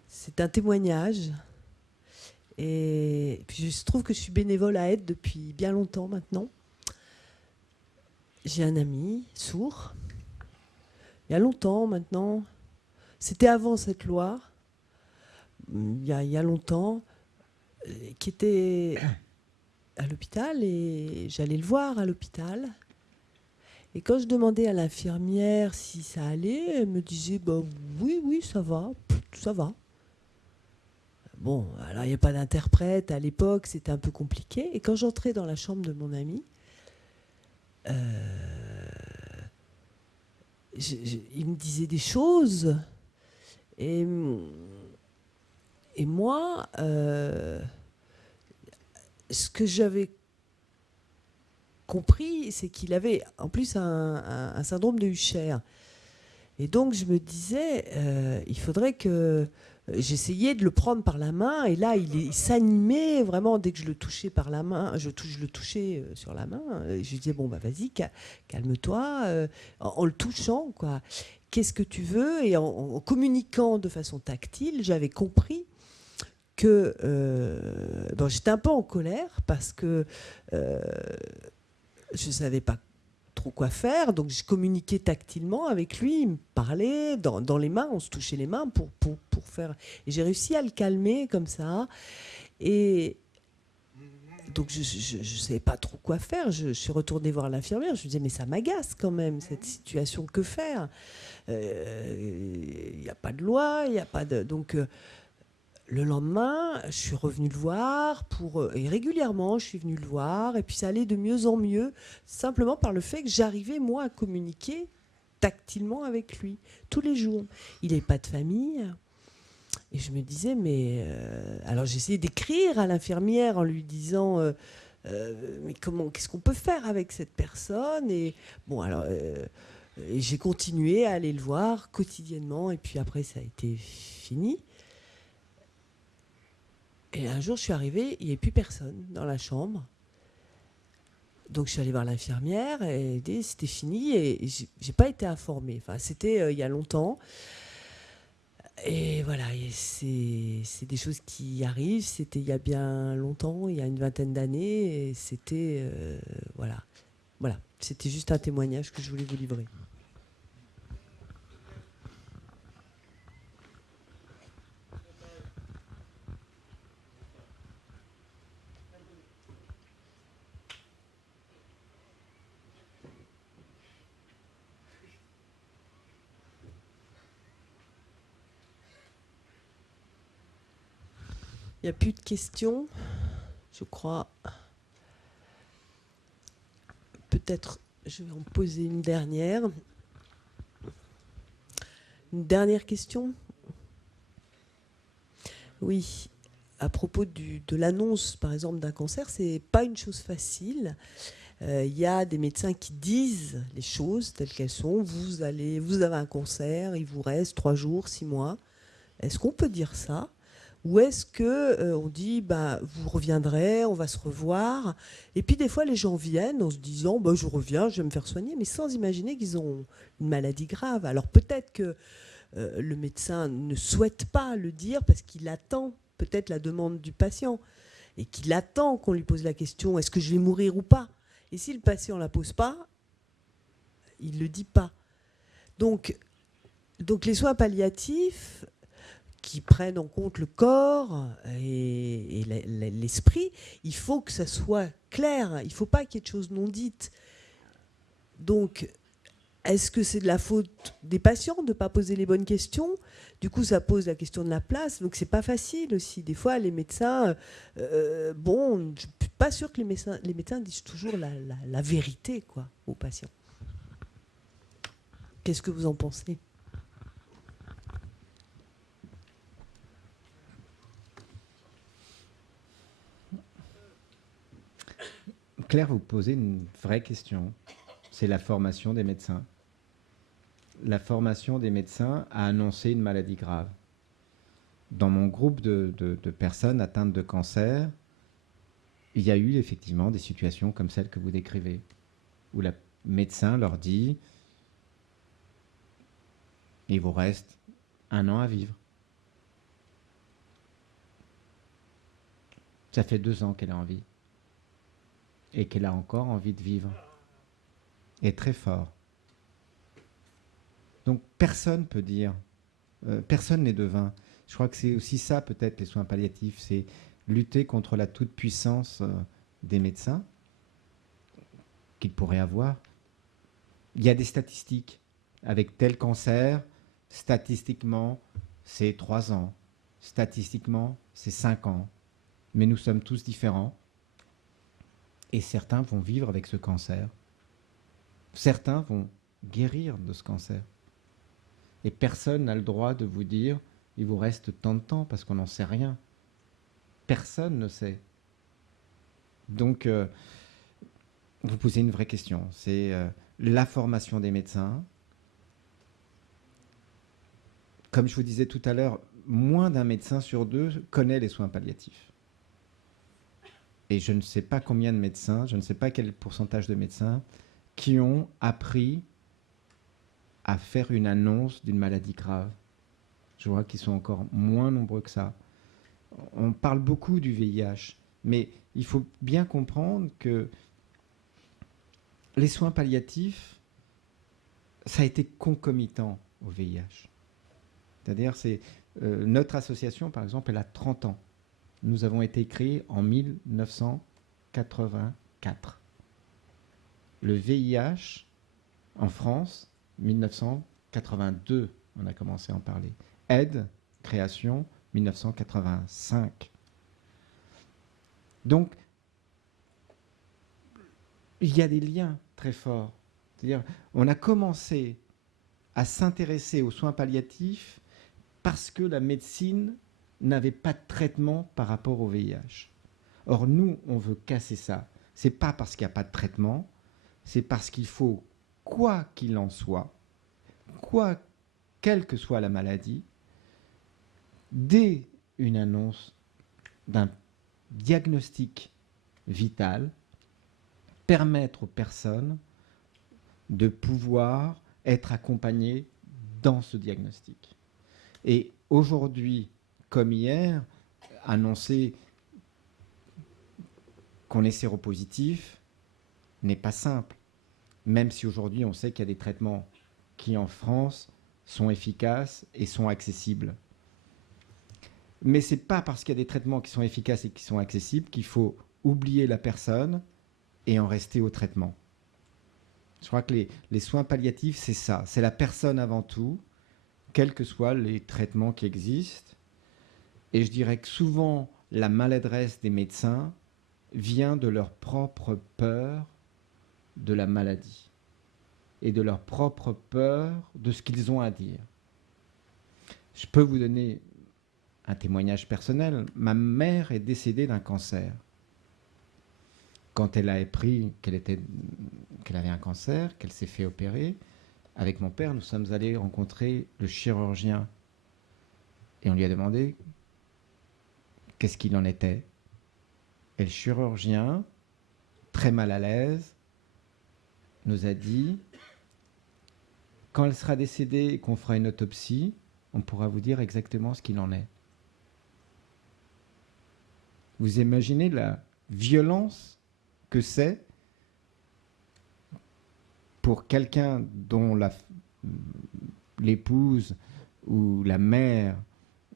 C'est un témoignage. Et puis, il se trouve que je suis bénévole à Aide depuis bien longtemps maintenant. J'ai un ami sourd. Il y a longtemps maintenant. C'était avant cette loi. Il y a longtemps. Qui était à l'hôpital et j'allais le voir à l'hôpital. Et quand je demandais à l'infirmière si ça allait, elle me disait bah, oui, ça va. Bon, alors il n'y a pas d'interprète. À l'époque, c'était un peu compliqué. Et quand j'entrais dans la chambre de mon ami, il me disait des choses. Et moi, ce que j'avais compris, c'est qu'il avait en plus un syndrome de Usher. Et donc je me disais, il faudrait que... J'essayais de le prendre par la main, et là, il s'animait vraiment dès que je le touchais par la main. Je le touchais sur la main. Je lui disais, bon, bah vas-y, calme-toi, en le touchant, quoi. Qu'est-ce que tu veux? Et en communiquant de façon tactile, j'avais compris que j'étais un peu en colère parce que je ne savais pas trop quoi faire, donc je communiquais tactilement avec lui, il me parlait dans les mains, on se touchait les mains pour faire... Et j'ai réussi à le calmer comme ça, et donc je ne savais pas trop quoi faire, je suis retournée voir l'infirmière, je lui disais mais ça m'agace quand même cette situation, que faire? Il n'y a pas de loi, il n'y a pas de... Donc le lendemain, je suis revenue le voir et régulièrement, je suis venue le voir et puis ça allait de mieux en mieux, simplement par le fait que j'arrivais moi à communiquer tactilement avec lui tous les jours. Il n'avait pas de famille et je me disais alors j'essayais d'écrire à l'infirmière en lui disant mais qu'est-ce qu'on peut faire avec cette personne et bon alors et j'ai continué à aller le voir quotidiennement et puis après ça a été fini. Et un jour, je suis arrivée, il n'y avait plus personne dans la chambre. Donc, je suis allée voir l'infirmière et elle dit c'était fini et j'ai pas été informée. Enfin, c'était il y a longtemps. Et voilà, et c'est des choses qui arrivent. C'était il y a bien longtemps, il y a une vingtaine d'années. Et c'était. Voilà. Voilà. C'était juste un témoignage que je voulais vous livrer. Il n'y a plus de questions, je crois. Peut-être, je vais en poser une dernière. Une dernière question ? Oui. À propos de l'annonce, par exemple, d'un cancer, c'est pas une chose facile. Il y a des médecins qui disent les choses telles qu'elles sont. Vous avez un cancer, il vous reste 3 jours, 6 mois. Est-ce qu'on peut dire ça ? Ou est-ce que on dit vous reviendrez, on va se revoir. Et puis des fois les gens viennent en se disant je reviens, je vais me faire soigner, mais sans imaginer qu'ils ont une maladie grave. Alors peut-être que le médecin ne souhaite pas le dire parce qu'il attend peut-être la demande du patient et qu'il attend qu'on lui pose la question est-ce que je vais mourir ou pas. Et si le patient ne la pose pas, il ne le dit pas. Donc les soins palliatifs qui prennent en compte le corps et l'esprit, il faut que ça soit clair, il ne faut pas qu'il y ait de choses non dites. Donc, est-ce que c'est de la faute des patients de ne pas poser les bonnes questions ? Du coup, ça pose la question de la place, donc c'est pas facile aussi. Des fois, les médecins, je ne suis pas sûre que les médecins disent toujours la vérité aux patients. Qu'est-ce que vous en pensez ? Claire, vous posez une vraie question. C'est la formation des médecins. La formation des médecins à annoncer une maladie grave. Dans mon groupe de personnes atteintes de cancer, il y a eu effectivement des situations comme celles que vous décrivez, où le médecin leur dit « il vous reste 1 an à vivre ». Ça fait 2 ans qu'elle est en vie. Et qu'elle a encore envie de vivre. Et très fort. Donc personne ne peut dire, personne n'est devin. Je crois que c'est aussi ça peut-être les soins palliatifs, c'est lutter contre la toute-puissance des médecins qu'ils pourraient avoir. Il y a des statistiques. Avec tel cancer, statistiquement, c'est 3 ans. Statistiquement, c'est 5 ans. Mais nous sommes tous différents. Et certains vont vivre avec ce cancer. Certains vont guérir de ce cancer. Et personne n'a le droit de vous dire « il vous reste tant de temps » parce qu'on n'en sait rien. Personne ne sait. Donc, vous posez une vraie question. C'est la formation des médecins. Comme je vous disais tout à l'heure, moins d'un médecin sur 2 connaît les soins palliatifs. Et je ne sais pas combien de médecins, je ne sais pas quel pourcentage de médecins qui ont appris à faire une annonce d'une maladie grave. Je vois qu'ils sont encore moins nombreux que ça. On parle beaucoup du VIH, mais il faut bien comprendre que les soins palliatifs, ça a été concomitant au VIH. C'est-à-dire, notre association, par exemple, elle a 30 ans. Nous avons été créés en 1984. Le VIH, en France, 1982, on a commencé à en parler. Aide, création, 1985. Donc, il y a des liens très forts. C'est-à-dire, on a commencé à s'intéresser aux soins palliatifs parce que la médecine n'avait pas de traitement par rapport au VIH. Or, nous, on veut casser ça. C'est pas parce qu'il n'y a pas de traitement, c'est parce qu'il faut, quoi qu'il en soit, quelle que soit la maladie, dès une annonce d'un diagnostic vital, permettre aux personnes de pouvoir être accompagnées dans ce diagnostic. Et aujourd'hui, comme hier, annoncer qu'on est séropositif n'est pas simple, même si aujourd'hui on sait qu'il y a des traitements qui en France sont efficaces et sont accessibles. Mais ce n'est pas parce qu'il y a des traitements qui sont efficaces et qui sont accessibles qu'il faut oublier la personne et en rester au traitement. Je crois que les soins palliatifs, c'est ça. C'est la personne avant tout, quels que soient les traitements qui existent. Et je dirais que souvent, la maladresse des médecins vient de leur propre peur de la maladie et de leur propre peur de ce qu'ils ont à dire. Je peux vous donner un témoignage personnel. Ma mère est décédée d'un cancer. Quand elle a appris qu'elle avait un cancer, qu'elle s'est fait opérer, avec mon père, nous sommes allés rencontrer le chirurgien. Et on lui a demandé qu'est-ce qu'il en était. Et le chirurgien, très mal à l'aise, nous a dit, quand elle sera décédée et qu'on fera une autopsie, on pourra vous dire exactement ce qu'il en est. Vous imaginez la violence que c'est pour quelqu'un dont l'épouse ou la mère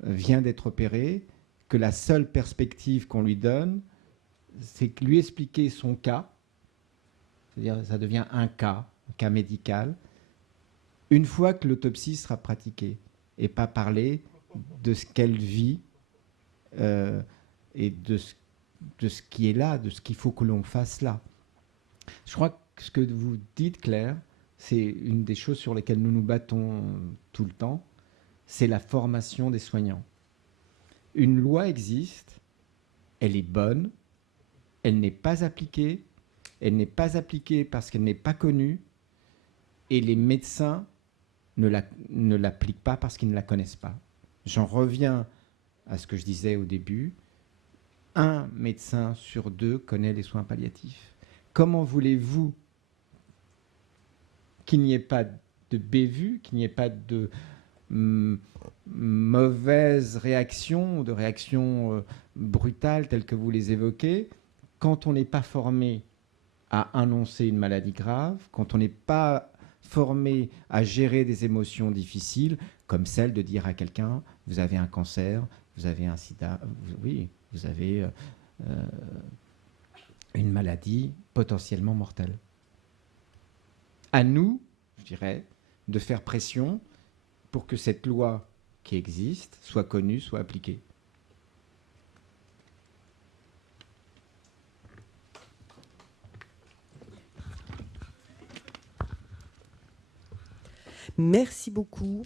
vient d'être opérée, que la seule perspective qu'on lui donne, c'est lui expliquer son cas, c'est-à-dire ça devient un cas médical, une fois que l'autopsie sera pratiquée, et pas parler de ce qu'elle vit et de ce qui est là, de ce qu'il faut que l'on fasse là. Je crois que ce que vous dites, Claire, c'est une des choses sur lesquelles nous nous battons tout le temps, c'est la formation des soignants. Une loi existe, elle est bonne, elle n'est pas appliquée parce qu'elle n'est pas connue, et les médecins ne l'appliquent pas parce qu'ils ne la connaissent pas. J'en reviens à ce que je disais au début, un médecin sur deux connaît les soins palliatifs. Comment voulez-vous qu'il n'y ait pas de bévue, qu'il n'y ait pas de mauvaises réactions, de réactions brutales telles que vous les évoquez, quand on n'est pas formé à annoncer une maladie grave, quand on n'est pas formé à gérer des émotions difficiles, comme celle de dire à quelqu'un, vous avez un cancer, vous avez un sida, vous avez une maladie potentiellement mortelle. À nous, je dirais, de faire pression pour que cette loi qui existe soit connue, soit appliquée. Merci beaucoup.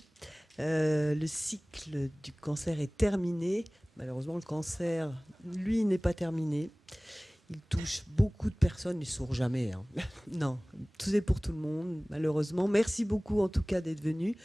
Le cycle du cancer est terminé. Malheureusement, le cancer, lui, n'est pas terminé. Il touche beaucoup de personnes, il ne sourd jamais. Hein. Non, tout est pour tout le monde, malheureusement. Merci beaucoup, en tout cas, d'être venu.